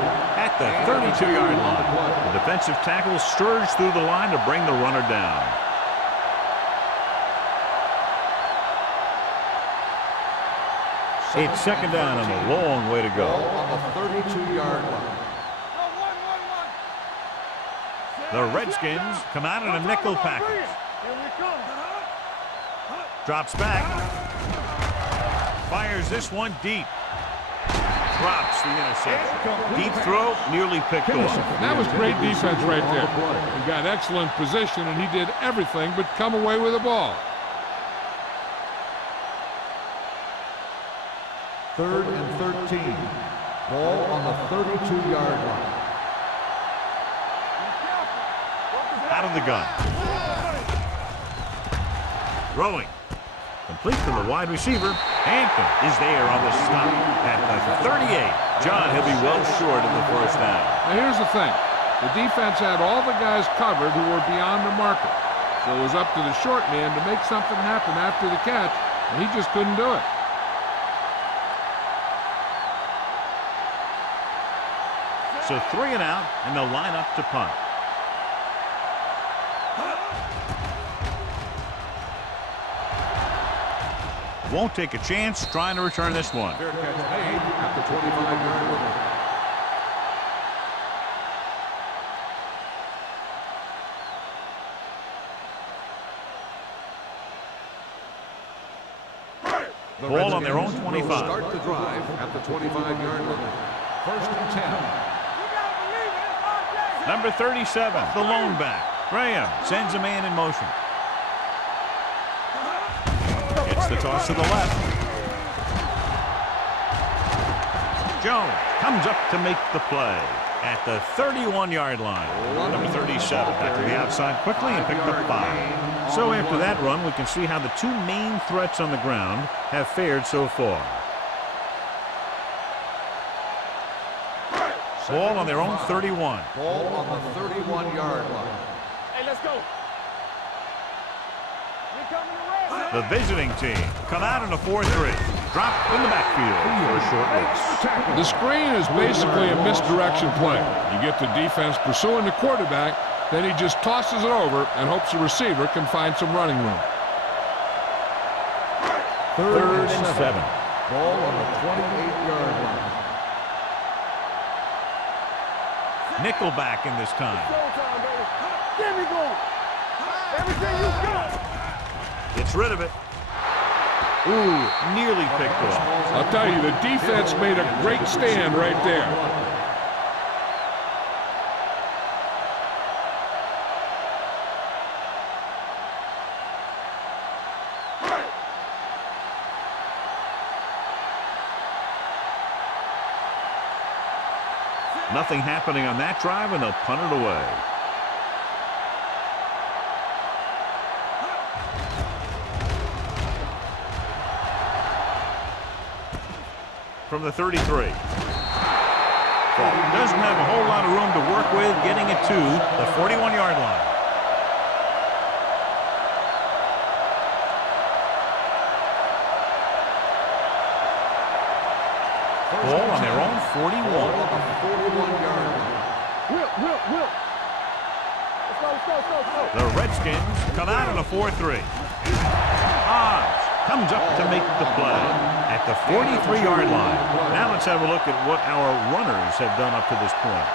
at the 32-yard line. The defensive tackle surged through the line to bring the runner down. It's second down and a long way to go. On the 32-yard line. The Redskins come out in a nickel package. Drops back. Fires this one deep. Drops the interception. Deep throw, nearly picked off. That was great defense right there. He got excellent position, and he did everything but come away with the ball. 3rd and 13. Ball on the 32-yard line. Out of the gun. Throwing. Complete to the wide receiver. Hampton is there on the stop at the 38. John, he'll be well short of the first down. Now here's the thing. The defense had all the guys covered who were beyond the marker. So it was up to the short man to make something happen after the catch, and he just couldn't do it. So 3 and out, and they'll line up to punt. Won't take a chance trying to return this one. Fair catch made at the 25-yard line. Ball on their own 25. Will start the drive at the 25-yard line. 1st and 10. Number 37, the lone back. Graham sends a man in motion. Gets the toss to the left. Jones comes up to make the play at the 31-yard line. Number 37 back to the outside quickly and picked up 5. So after that run, we can see how the two main threats on the ground have fared so far. Ball on their own 31. Ball on the 31-yard line. Hey, let's go. The visiting team come out in a 4-3. Drop in the backfield for a short release. The screen is basically a misdirection play. You get the defense pursuing the quarterback, then he just tosses it over and hopes the receiver can find some running room. 3rd and 7. Ball on the 28-yard line. Nickelback in this time. Get me going. Everything you got. Gets rid of it. Ooh, nearly picked off. I'll tell you, the defense made a great stand right there. Nothing happening on that drive, and they'll punt it away. From the 33. Doesn't have a whole lot of room to work with, getting it to the 41-yard line. Ball on their own 41. 41-yard line. Will. Let's go. The Redskins come out in a 4-3. Hobbs comes up to make the play at the 43-yard line. Now let's have a look at what our runners have done up to this point.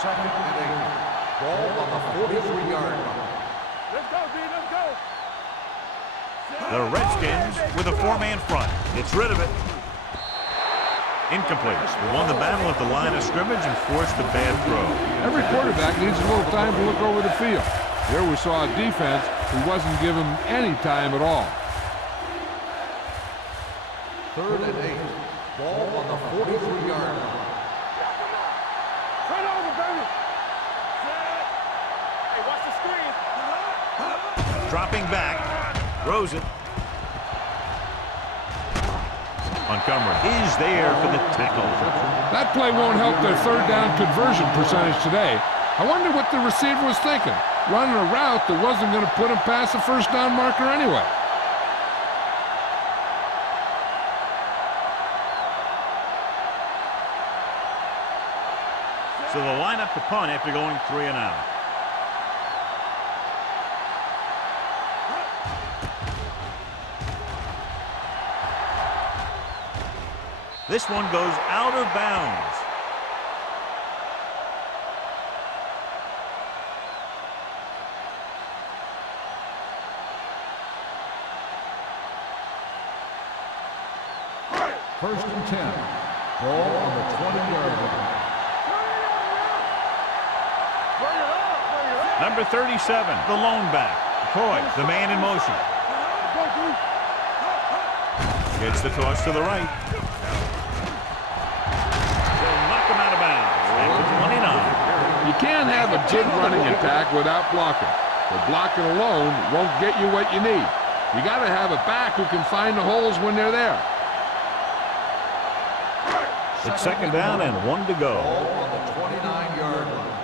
Second and 8. Ball on the 43-yard line. Let's go, D. Let's go. The Redskins with a 4-man front. Gets rid of it. Incomplete. We won the battle at the line of scrimmage and forced a bad throw. Every quarterback needs a little time to look over the field. Here we saw a defense who wasn't given any time at all. 3rd and 8. Ball on the 43-yard line. Turn over, baby. Hey, watch the screen. Dropping back. Throws it. Montgomery is there for the tackle. That play won't help their 3rd down conversion percentage today. I wonder what the receiver was thinking, running a route that wasn't going to put him past the 1st down marker anyway. So they'll line up to punt after going 3 and out. This one goes out of bounds. First and 10. Ball on the 20-yard line. Number 37, the lone back. McCoy, the man in motion. Gets the toss to the right. They'll knock him out of bounds. At the 29. You can't have a good running attack without blocking. But blocking alone won't get you what you need. You got to have a back who can find the holes when they're there. It's second down and 1 to go. On the 29-yard line.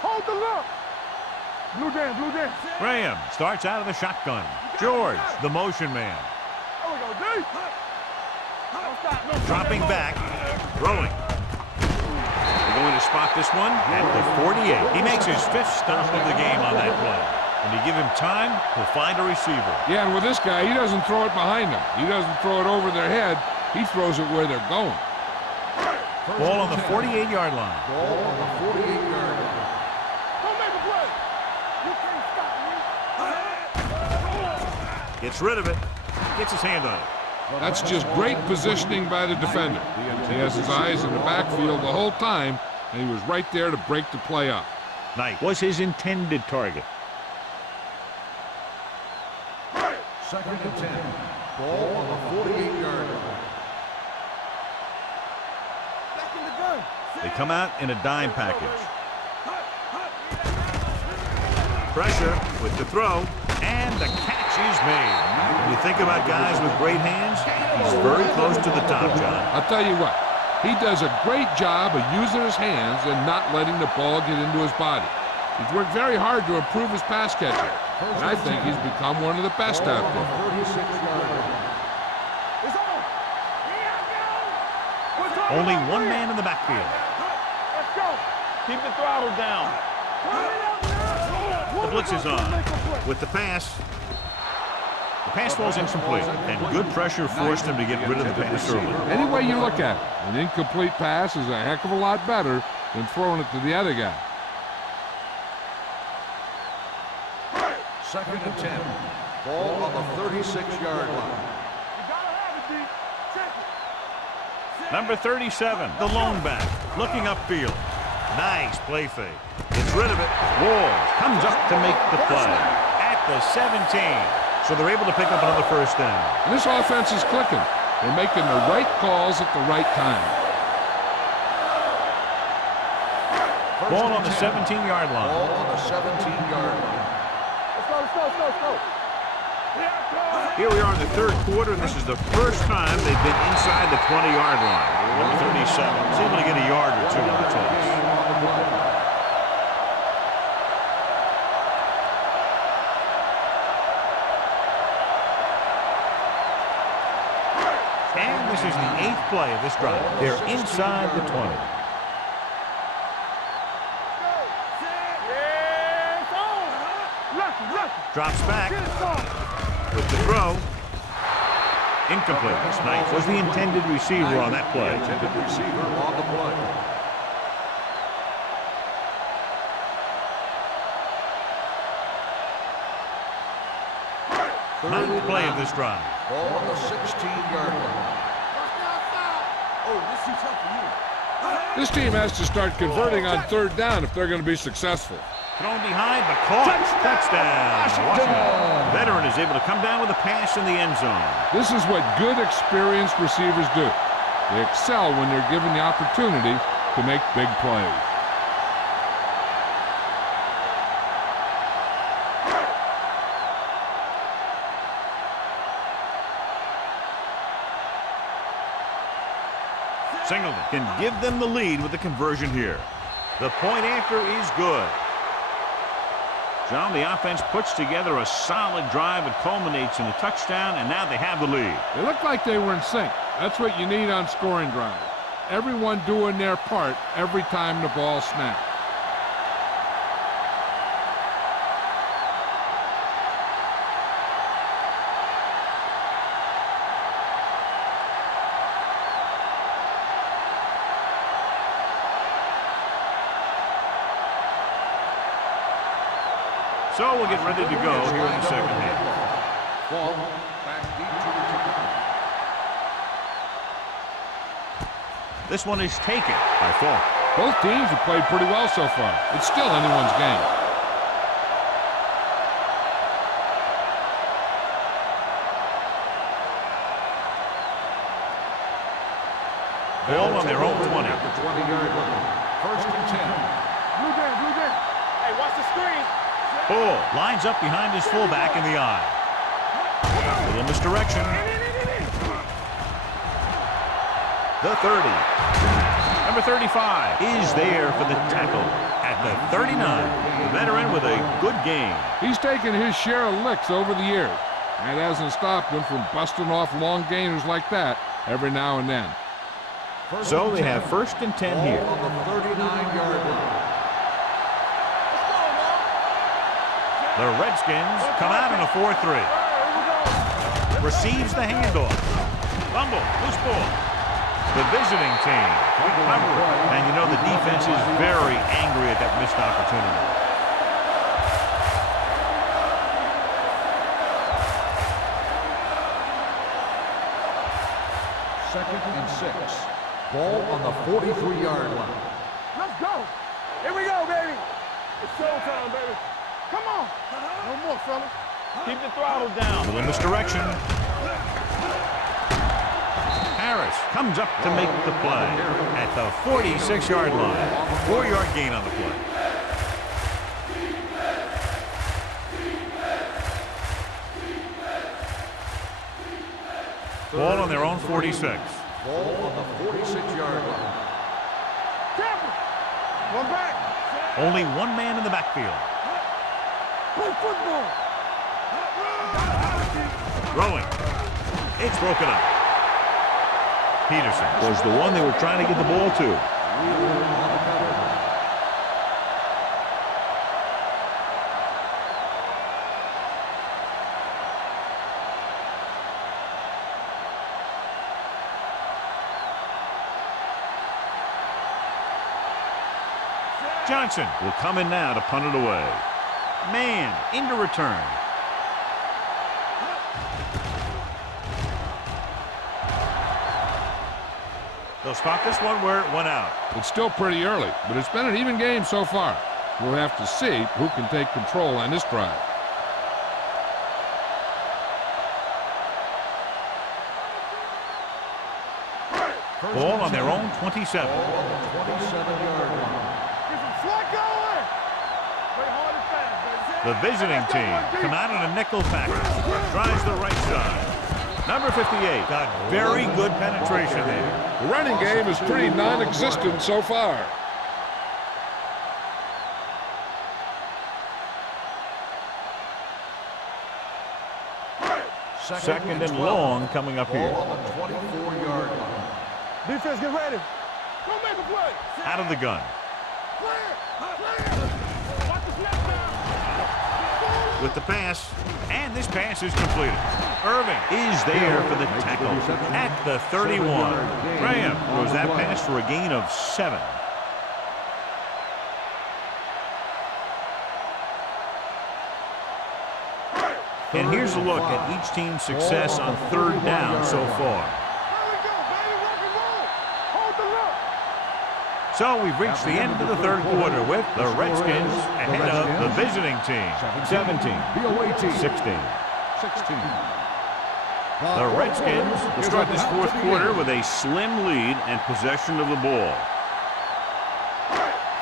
Hold the look. Blue Dan, blue Dan. Graham starts out of the shotgun. George, the motion man. There we go, D. Don't stop, don't stop. Dropping back, throwing. They're going to spot this one at the 48. He makes his 5th stop of the game on that play. When you give him time, he'll find a receiver. Yeah, and with this guy, he doesn't throw it behind them. He doesn't throw it over their head. He throws it where they're going. Ball on the 48-yard line. Ball on the 48-yard line. Don't make a play. You can't stop me. Gets rid of it. Gets his hand on it. That's just great positioning by the defender. He has his eyes in the backfield the whole time, and he was right there to break the play up. Knight was his intended target. Second and 10. Ball on the 48-yard line. Back in the gun. They come out in a dime package. Pressure with the throw, and the catch is made. When you think about guys with great hands, he's very close to the top, John. I'll tell you what, he does a great job of using his hands and not letting the ball get into his body. He's worked very hard to improve his pass catching, and I think he's become one of the best out there. 36-yard line. It's on. Only one man in the backfield. Let's go. Keep the throttle down. The blitz is on. With the pass falls incomplete, and good pressure forced him to get rid of the pass early. Any way you look at it, an incomplete pass is a heck of a lot better than throwing it to the other guy. Second and 10. Ball on the 36-yard line. You gotta have it, D. Check it. Number 37, the lone back, looking upfield. Nice play fake. Gets rid of it. Walls comes up to make the play at the 17. So they're able to pick up another first down. And this offense is clicking. They're making the right calls at the right time. Ball on the 17-yard line. Ball on the 17-yard line. Let's go, let's go, let's go, let's go. Here we are in the third quarter, and this is the first time they've been inside the 20-yard line. 137. He's able to get a yard or two on the toss. And this is the 8th play of this drive. They're inside the 20. Drops back with the throw. Incomplete. Knight was the intended receiver on that play. Intended receiver on the play. Ninth play of this drive. Ball on the 16-yard line. This team has to start converting on third down if they're going to be successful. Thrown behind, but caught. Touchdown. Washington. Veteran is able to come down with a pass in the end zone. This is what good, experienced receivers do. They excel when they're given the opportunity to make big plays. Singleton can give them the lead with the conversion here. The point after is good. John, the offense puts together a solid drive. It culminates in a touchdown, and now they have the lead. They look like they were in sync. That's what you need on scoring drives. Everyone doing their part every time the ball snaps. So we'll get ready to go here in the second half. Ball back deep to return. This one is taken by Falk. Both teams have played pretty well so far. It's still anyone's game. Ball on their own 20. At the 20-yard line. First and 10. Blue down, blue down. Hey, watch the screen. Ball lines up behind his fullback in the eye. A little misdirection. The 30. Number 35 is there for the tackle at the 39. The veteran with a good game. He's taken his share of licks over the years. That hasn't stopped him from busting off long gainers like that every now and then. So they have first and 10 here. On the 39-yard line. The Redskins come out in a 4-3. Receives the handoff. Fumble, loose ball. The visiting team recovery. And you know the defense is very angry at that missed opportunity. Second and 6. Ball on the 43-yard line. Let's go. Here we go, baby. It's showtime, baby. Come on. No more, fellas. Keep the throttle down. A little misdirection. Harris comes up to make the play at the 46-yard line. 4-yard gain on the play. Ball on their own 46. Ball on the 46-yard line. Tackle. One back. Only one man in the backfield. Play football. Throwing. It's broken up. Peterson was the one they were trying to get the ball to. Johnson will come in now to punt it away. Man into return. They'll spot this one where it went out. It's still pretty early, but it's been an even game so far. We'll have to see who can take control on this drive. Ball on their own 27. Ball on the 27-yard line. Get some slack going. Play hard and fast, baby. The visiting team come out in a nickel package. Tries the right side. Number 58 got very good penetration there. The running game is pretty non-existent so far. Second and long coming up here. Ball on the 24-yard line. Defense, get ready. Go make a play. Out of the gun. Clear. Clear. Watch the snap down. With the pass, and this pass is completed. Irving is there for the tackle at the 31. Graham throws that pass for a gain of 7. And here's a look at each team's success on third down so far. There we go, baby. Rock and roll. Hold the look. So we've reached the end of the third quarter with the Redskins ahead of the visiting team. 17, The away team. 16. 16. The Redskins will start this fourth quarter with a slim lead and possession of the ball.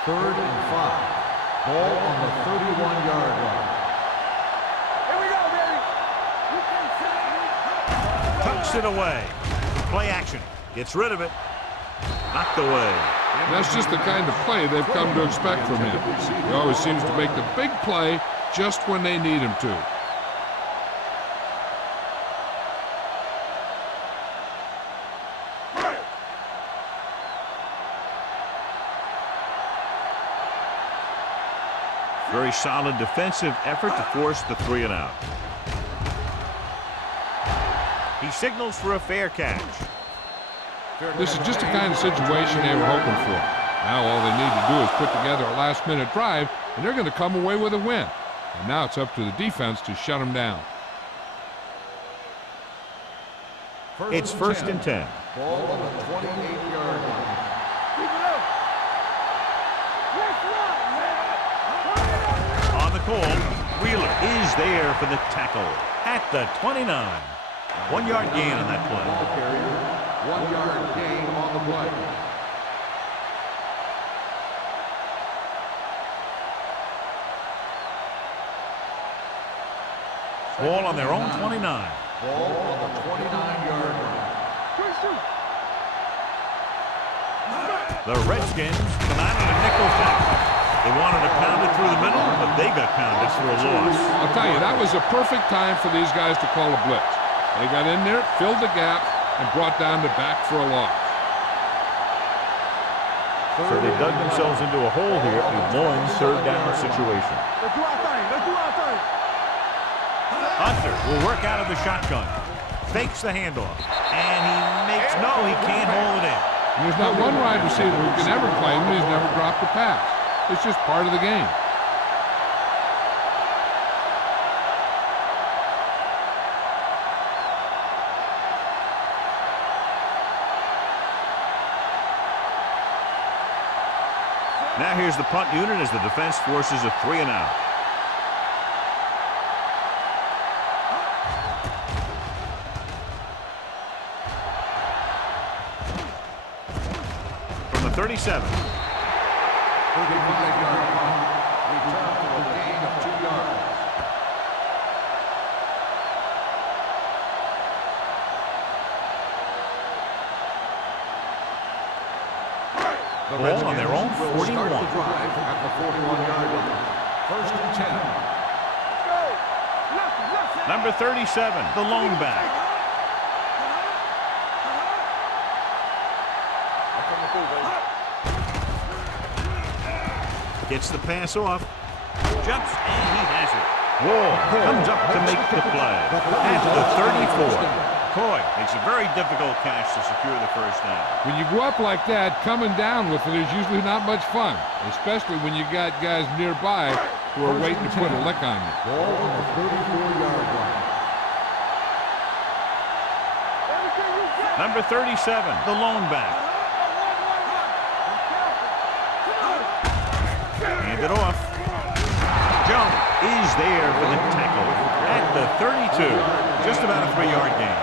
Third and 5. Ball on the 31-yard line. Here we go, baby. Tucks it away. Play action. Gets rid of it. Knocked away. That's just the kind of play they've come to expect from him. He always seems to make the big play just when they need him to. Very solid defensive effort to force the 3-and-out. He signals for a fair catch. This is just the kind of situation they were hoping for. Now all they need to do is put together a last-minute drive, and they're going to come away with a win. And now it's up to the defense to shut them down. It's first and 10. Ball on the 28-yard line. Keep it up. Let's run, man. On the call, Wheeler is there for the tackle at the 29. 1-yard gain on that play. 1 yard gain on the play. Ball on their own 29. Ball on the 29-yard line. The Redskins come out in a nickel tackle. They wanted to pound it through the middle, but they got pounded for a loss. I'll tell you, that was a perfect time for these guys to call a blitz. They got in there, filled the gap, and brought down the back for a loss. So they dug themselves into a hole here in one third down situation. Let's do our thing. Let's do our thing. Hunter will work out of the shotgun. Fakes the handoff. And he can't hold it in. And there's not one wide receiver who can ever claim that he's never dropped a pass. It's just part of the game. Now here's the punt unit as the defense forces a 3-and-out. From the 37. 35-yard punt. Return for a gain of 2 yards. The Ball on their own Redskins will 41. start the drive at the 41-yard line. First and 10. Number 37, the lone back. Gets the pass off. Jumps, and he has it. Wall comes up to make the play. At the 34. Coy makes a very difficult catch to secure the first down. When you go up like that, coming down with it is usually not much fun, especially when you got guys nearby who are waiting to put a lick on you. Ball on the 34-yard line. Number 37, the lone back. Hand it off. Jones is there for the tackle at the 32. Just about a 3-yard gain.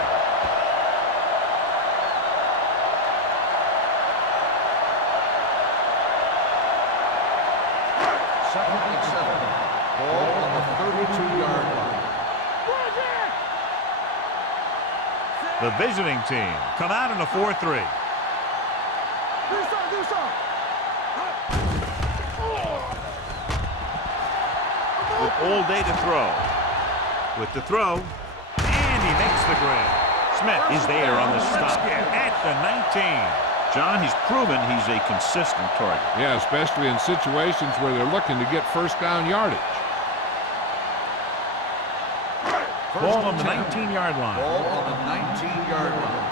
Second and 7. Ball on the 32-yard line. The visiting team come out in a 4-3. Do something. With all day to throw. With the throw, and he makes the grab. Smith is there on the stop at the 19. John, he's proven he's a consistent target. Yeah, especially in situations where they're looking to get first down yardage. Ball on the 19-yard line. Ball on the 19-yard line.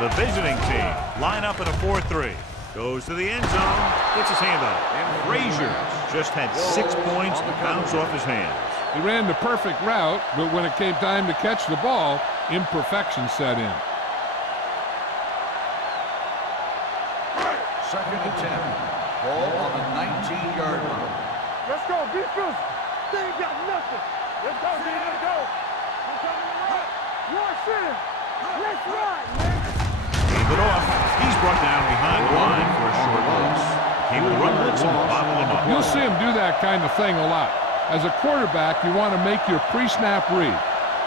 The visiting team line up in a 4-3. Goes to the end zone, gets his hand on it. And Frazier just had 6 points to bounce off his hands. He ran the perfect route, but when it came time to catch the ball, imperfection set in. Second and 10. Ball on the 19-yard line. Let's go. Be physical. They ain't got nothing. Let's go, D. Let's go. Let's go to the right. Rush in. Let's ride, man. Gave it off. He's brought down behind the line for a short loss. Came with a run blitz and bottled him up. You'll see him do that kind of thing a lot. As a quarterback, you want to make your pre-snap read.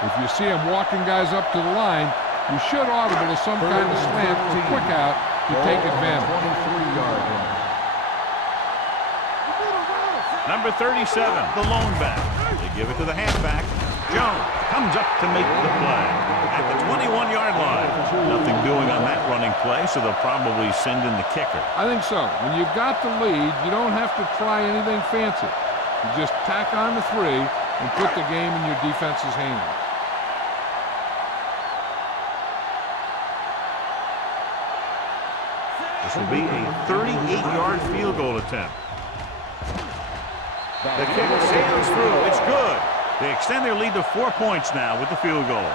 If you see him walking guys up to the line, you should audible to some kind of slant or quick out to take advantage. 23-yard line. Number 37, the lone back. They give it to the halfback. Jones comes up to make the play at the 21-yard line. Nothing doing on that running play, so they'll probably send in the kicker. I think so. When you've got the lead, you don't have to try anything fancy. You just tack on the 3 and put the game in your defense's hands. This will be a 38-yard field goal attempt. The kick sails through. It's good. They extend their lead to 4 points now with the field goal.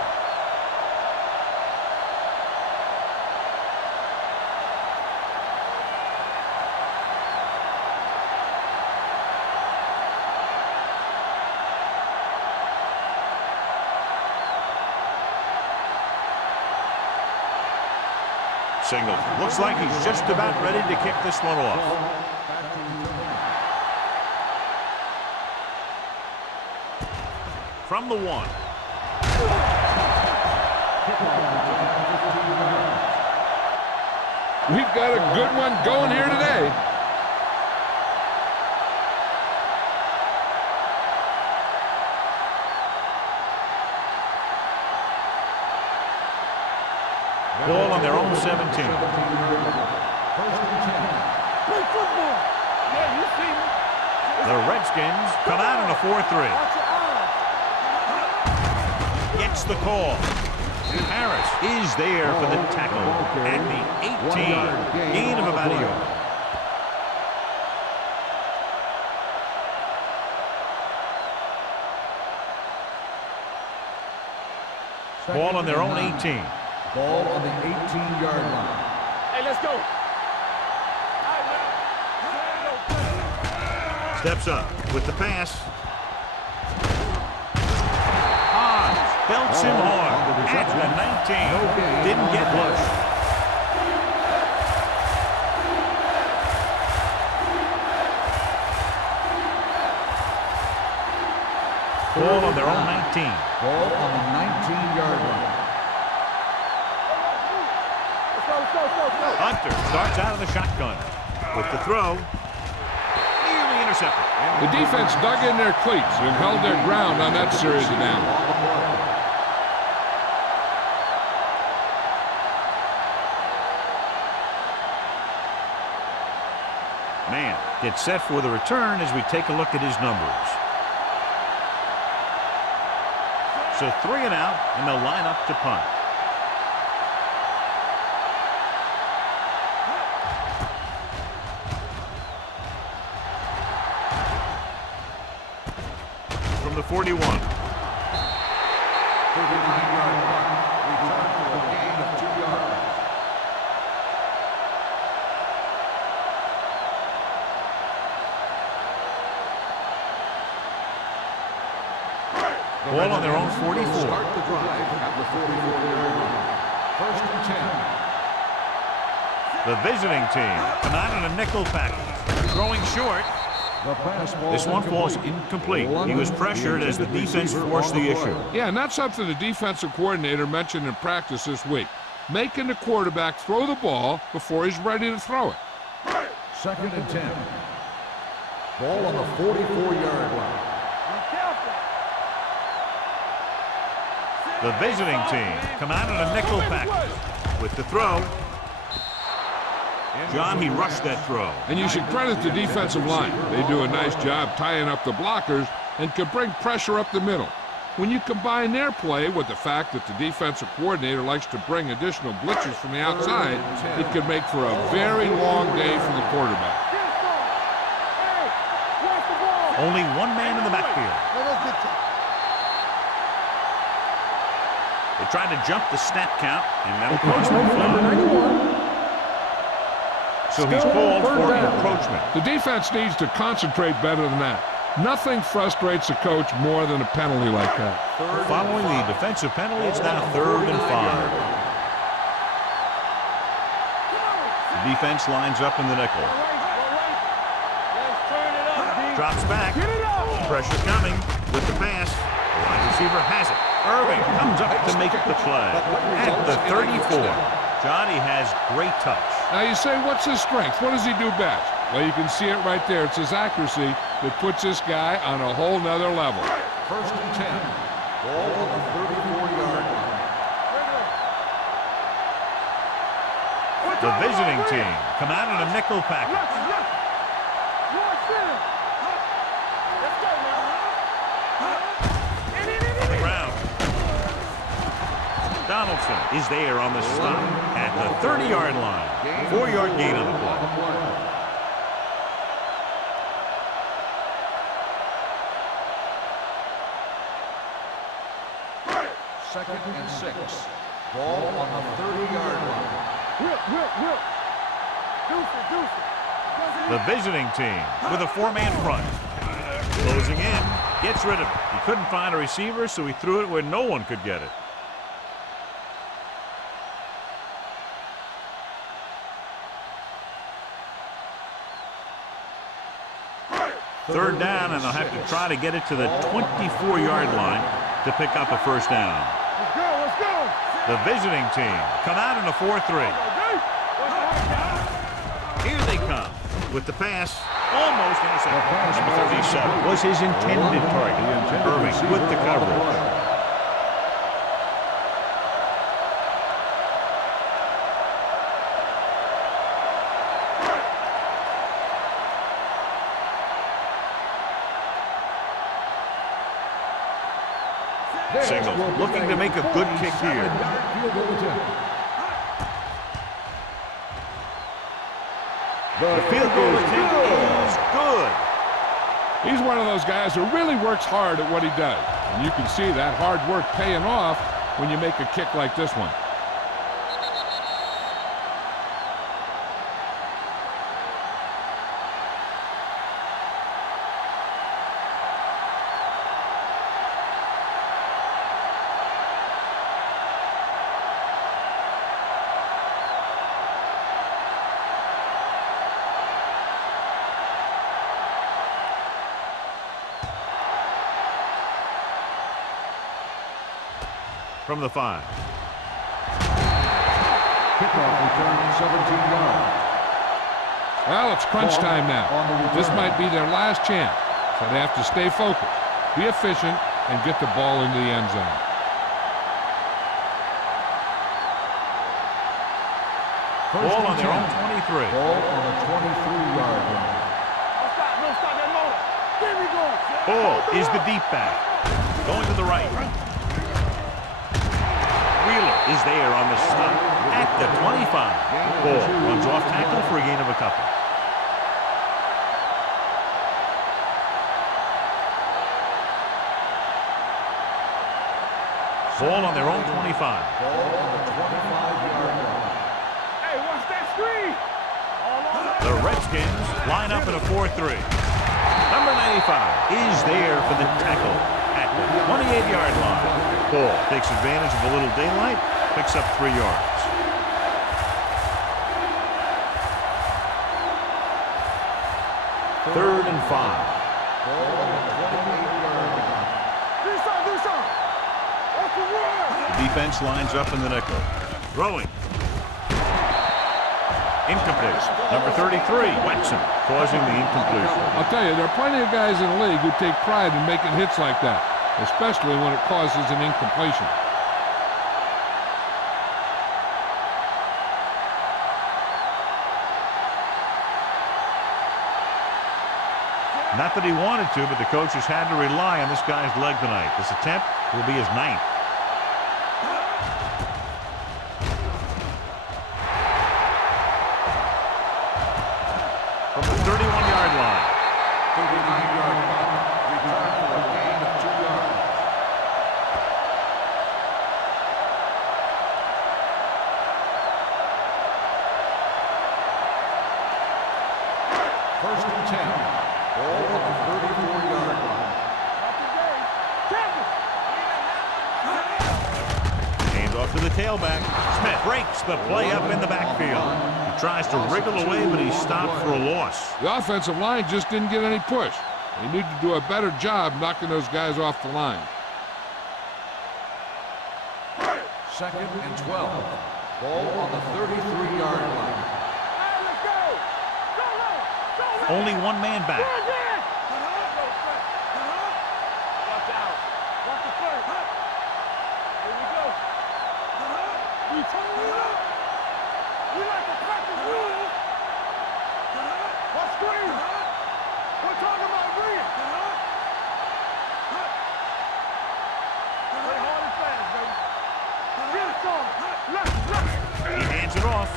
Signal. Looks like he's just about ready to kick this one off. From the 1. We've got a good one going here today. Ball on their own 17. Play football. Yeah, you see me. The Redskins come out in a 4-3. Watch your eyes. Gets the call. Harris is there for the tackle at the 18. Gain of about a yard. Ball on their own 18. Ball on the 18-yard line. Hey, let's go. Steps up with the pass. Hans belts him hard at the 19. Didn't get much. Ball on their own 19. Ball on the 19-yard line. Hunter starts out of the shotgun with the throw. Nearly intercepted. The defense dug in their cleats and held their ground on that series of downs. Man gets set for the return as we take a look at his numbers. So 3 and out, and they'll line up to punt. From the 41. 39-yard punt. Return for a gain of 2 yards. Ball on their own 44. Start the drive at the 44-yard line. First and 10. The visiting team come out in a nickel package. Throwing short. This one falls incomplete. He was pressured as the defense forced the issue. Yeah, and that's something the defensive coordinator mentioned in practice this week. Making the quarterback throw the ball before he's ready to throw it. Second and 10. Ball on the 44-yard line. The visiting team come out in a nickel package. With the throw. John, he rushed that throw. And you should credit the defensive line. They do a nice job tying up the blockers and can bring pressure up the middle. When you combine their play with the fact that the defensive coordinator likes to bring additional blitzes from the outside, it can make for a very long day for the quarterback. Only one man in the backfield. They tried to jump the snap count, and that'll cause them Number flag. 91. So he's called for encroachment. The defense needs to concentrate better than that. Nothing frustrates a coach more than a penalty like that. Following the defensive penalty, it's now 3rd and 5. The defense lines up in the nickel. Drops back. Pressure coming with the pass. The wide receiver has it. Irving comes up to make the play at the 34. Johnny has great touch. Now you say, what's his strength? What does he do best? Well, you can see it right there. It's his accuracy that puts this guy on a whole nother level. First and 10. Ball on the 34-yard line. The visiting team come out in a nickel package. On the ground. Donaldson is there on the stop at the 30-yard line. 4-yard gain on the play. Second and 6. Ball on the 30-yard line. The visiting team with a 4-man front. Closing in, gets rid of it. He couldn't find a receiver, so he threw it where no one could get it. Third down, and they'll have to try to get it to the 24-yard line to pick up a first down. Let's go, let's go. The visiting team come out in a 4-3. Here they come with the pass. Almost intercepted. Number 37 was his intended target. Irving with the coverage. Signal looking to make a good kick here. The field goal attempt is good. He's one of those guys who really works hard at what he does. And you can see that hard work paying off when you make a kick like this one. From the 5. Kickoff return 17 yards. Well, it's crunch time now. This might be their last chance, so they have to stay focused, be efficient, and get the ball into the end zone. Ball on their own 23. Ball on the 23-yard line. No stop that motor. There we go. Ball is the deep back. Going to the right. Wheeler is there on the stop at the 25. Ball runs off tackle for a gain of a couple. Ball on their own 25. Ball on the 25-yard line. Hey, watch that screen. The Redskins line up in a 4-3. Number 95 is there for the tackle at the 28-yard line. Ball takes advantage of a little daylight, picks up 3 yards. Third and 5. Ball on the 28-yard line. Do something. What's the word? The defense lines up in the nickel. Throwing. Incomplete. Number 33, Watson, causing the incompletion. I'll tell you, there are plenty of guys in the league who take pride in making hits like that, especially when it causes an incompletion. Not that he wanted to, but the coaches had to rely on this guy's leg tonight. This attempt will be his 9th. From the 31-yard line. 39-yard line. Return for a gain of 2 yards. First and 10. Ball on the 34-yard line. Hand off to the tailback. Smith breaks the play up in the backfield. He tries to wriggle away, but he's stopped for a loss. The offensive line just didn't get any push. They need to do a better job knocking those guys off the line. Second and 12. Ball on the 33-yard line. Only one man back. He hands it off.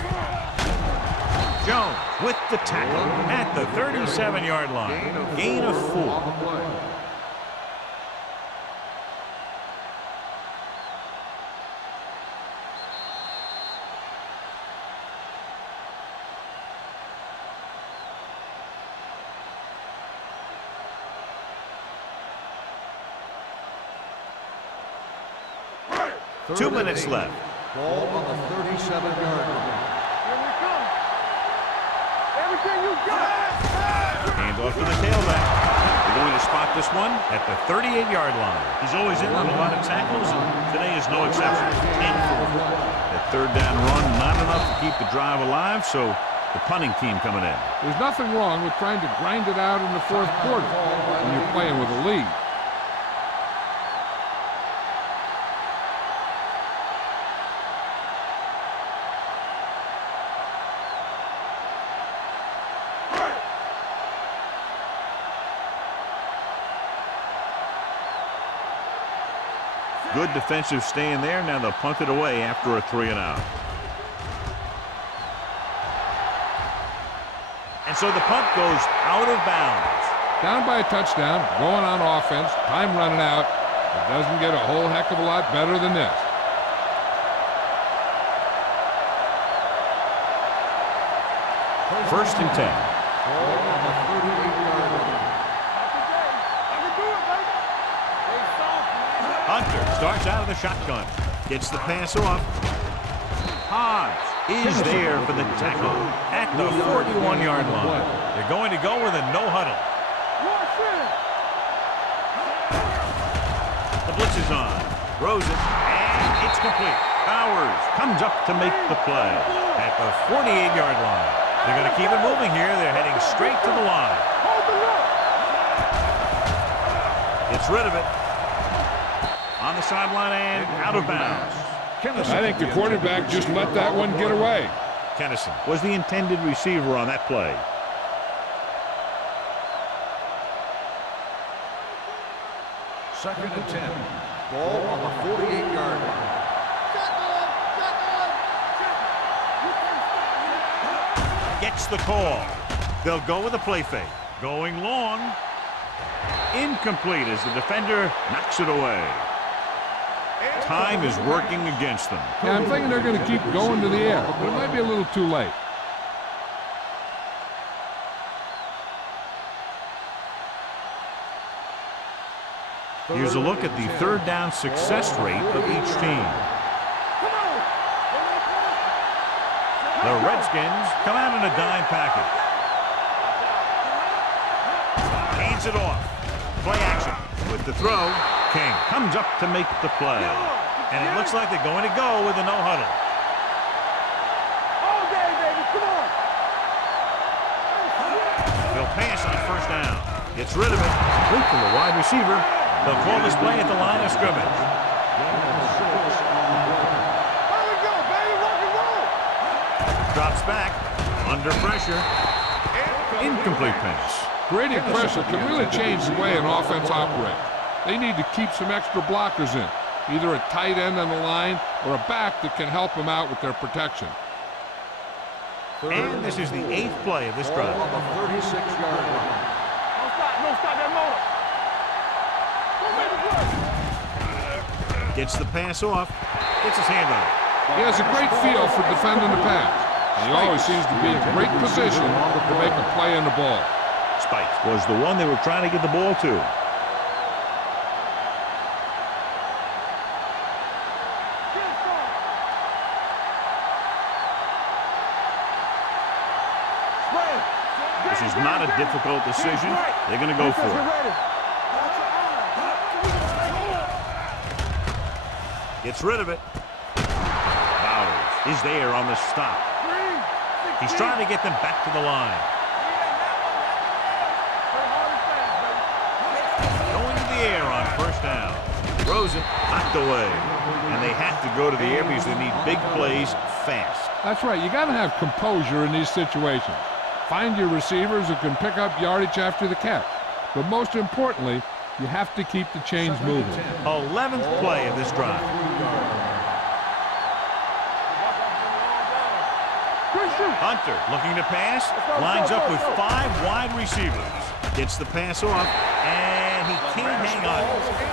Jones with the tackle at the 37-yard line. Gain of 4. Two minutes left. Ball on the 37-yard line. Here we come. Everything you got. Hand off to the tailback. up this one at the 38-yard line. He's always in on a lot of tackles, and today is no exception. 10 for that third down run, not enough to keep the drive alive, so the punting team coming in. There's nothing wrong with trying to grind it out in the fourth quarter when you're playing with a lead. Good defensive stand there. Now they'll punt it away after a 3-and-out. And so the punt goes out of bounds. Down by a touchdown, going on offense, time running out. It doesn't get a whole heck of a lot better than this. First and 10. Hunter starts out of the shotgun. Gets the pass off. Hobbs is there for the tackle at the 41-yard line. They're going to go with a no huddle. The blitz is on. Throws it, and it's complete. Powers comes up to make the play at the 48-yard line. They're going to keep it moving here. They're heading straight to the line. Gets rid of it. On the sideline and out of bounds. I think the quarterback just let that one get away. Kennison was the intended receiver on that play. Second and 10. Ball on the 48-yard line. Gets the call. They'll go with a play fake. Going long. Incomplete as the defender knocks it away. Time is working against them. Yeah, I'm thinking they're going to keep going to the air, but it might be a little too late. Here's a look at the third down success rate of each team. The Redskins come out in a dime package. Hands it off. Play action. With the throw, King comes up to make the play. And it looks like they're going to go with a no huddle. All day, baby, come on. They'll pass on first down. Gets rid of it. Complete from the wide receiver. They'll call this play at the line of scrimmage. Here we go, baby, rock and roll. Drops back. Under pressure. Incomplete pass. Creating pressure can really change the way an offense operates. They need to keep some extra blockers in, either a tight end on the line or a back that can help them out with their protection. And this is the 8th play of this drive. Ball on the 36-yard line. Don't stop that motor. Gets the pass off. Gets his hand on it. He has a great feel for defending the pass. And he always seems to be in great position to make a play on the ball. Spike was the one they were trying to get the ball to. This is not a difficult decision. They're going to go for it. Gets rid of it. Bowers is there on the stop. He's trying to get them back to the line. Going to the air on first down. Throws it, knocked away. And they have to go to the air because they need big plays fast. That's right. You got to have composure in these situations. Find your receivers who can pick up yardage after the catch. But most importantly, you have to keep the chains moving. 11th play of this drive. Hunter looking to pass. Lines up with 5 wide receivers. Gets the pass off, and he can't hang on.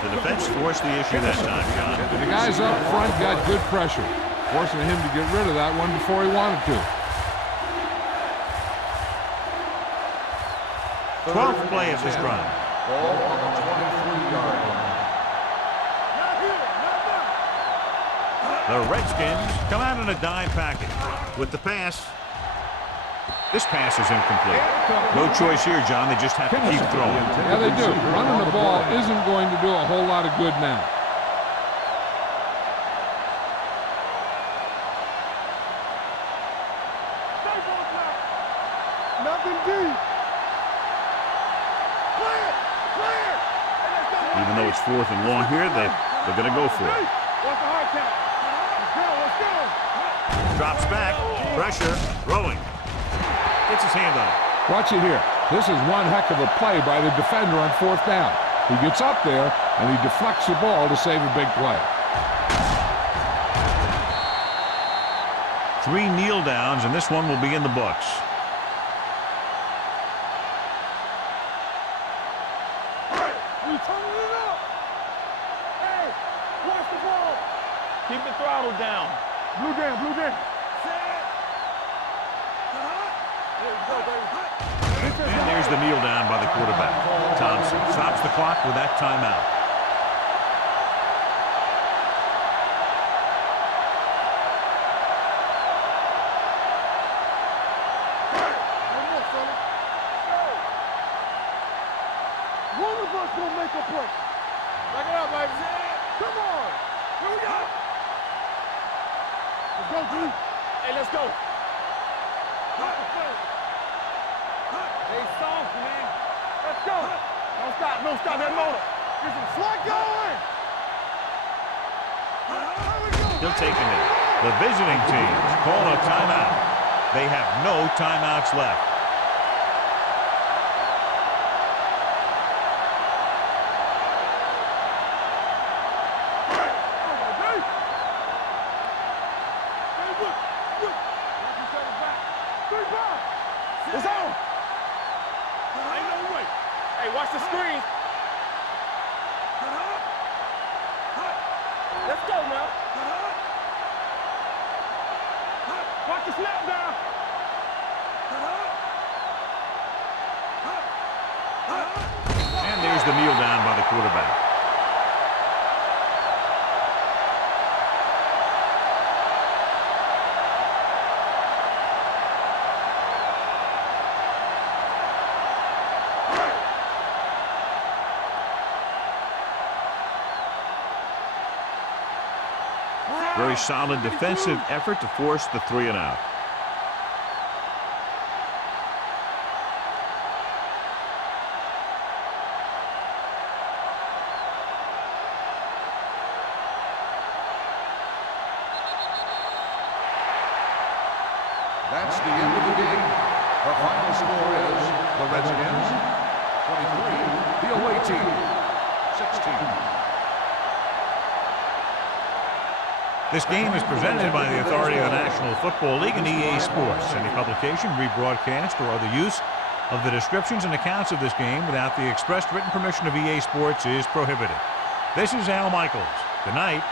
The defense forced the issue that time, John. The guys up front got good pressure, forcing him to get rid of that one before he wanted to. 12th play of this drive. Ball on the 23-yard line. The Redskins come out in a dime package with the pass. This pass is incomplete. No choice here, John. They just have to keep throwing. Yeah, they do. Running the ball isn't going to do a whole lot of good now. Nothing deep. Clear! Clear! Even though it's 4th and long here, they're going to go for it. What's the hard count? Let's go, let's go! Drops back. Pressure. Throwing. Gets his hand on it. Watch it here. This is one heck of a play by the defender on 4th down. He gets up there, and he deflects the ball to save a big play. 3 kneel downs, and this one will be in the books. You turning it up! Hey, watch the ball! Keep the throttle down. Blue down, blue down. And there's the kneel down by the quarterback. Thompson stops the clock with that timeout. One of us will make a play. Back it up, baby. Come on. Here we go. Let's go, Drew. Hey, let's go. Hey, soft, man. Let's go. Don't stop. Don't stop that motor. Get some slack going. He'll take a minute. The visiting teams call a timeout. They have no timeouts left. It's on. Ain't no way. Hey, watch the screen. Let's go now. Watch the snap down. And there's the kneel down by the quarterback. Very solid defensive effort to force the 3 and out. That's the end of the game. Our final score is the Redskins 23, the away team 16. This game is presented by the authority of the National Football League and EA Sports. Any publication, rebroadcast, or other use of the descriptions and accounts of this game without the expressed written permission of EA Sports is prohibited. This is Al Michaels. Good night.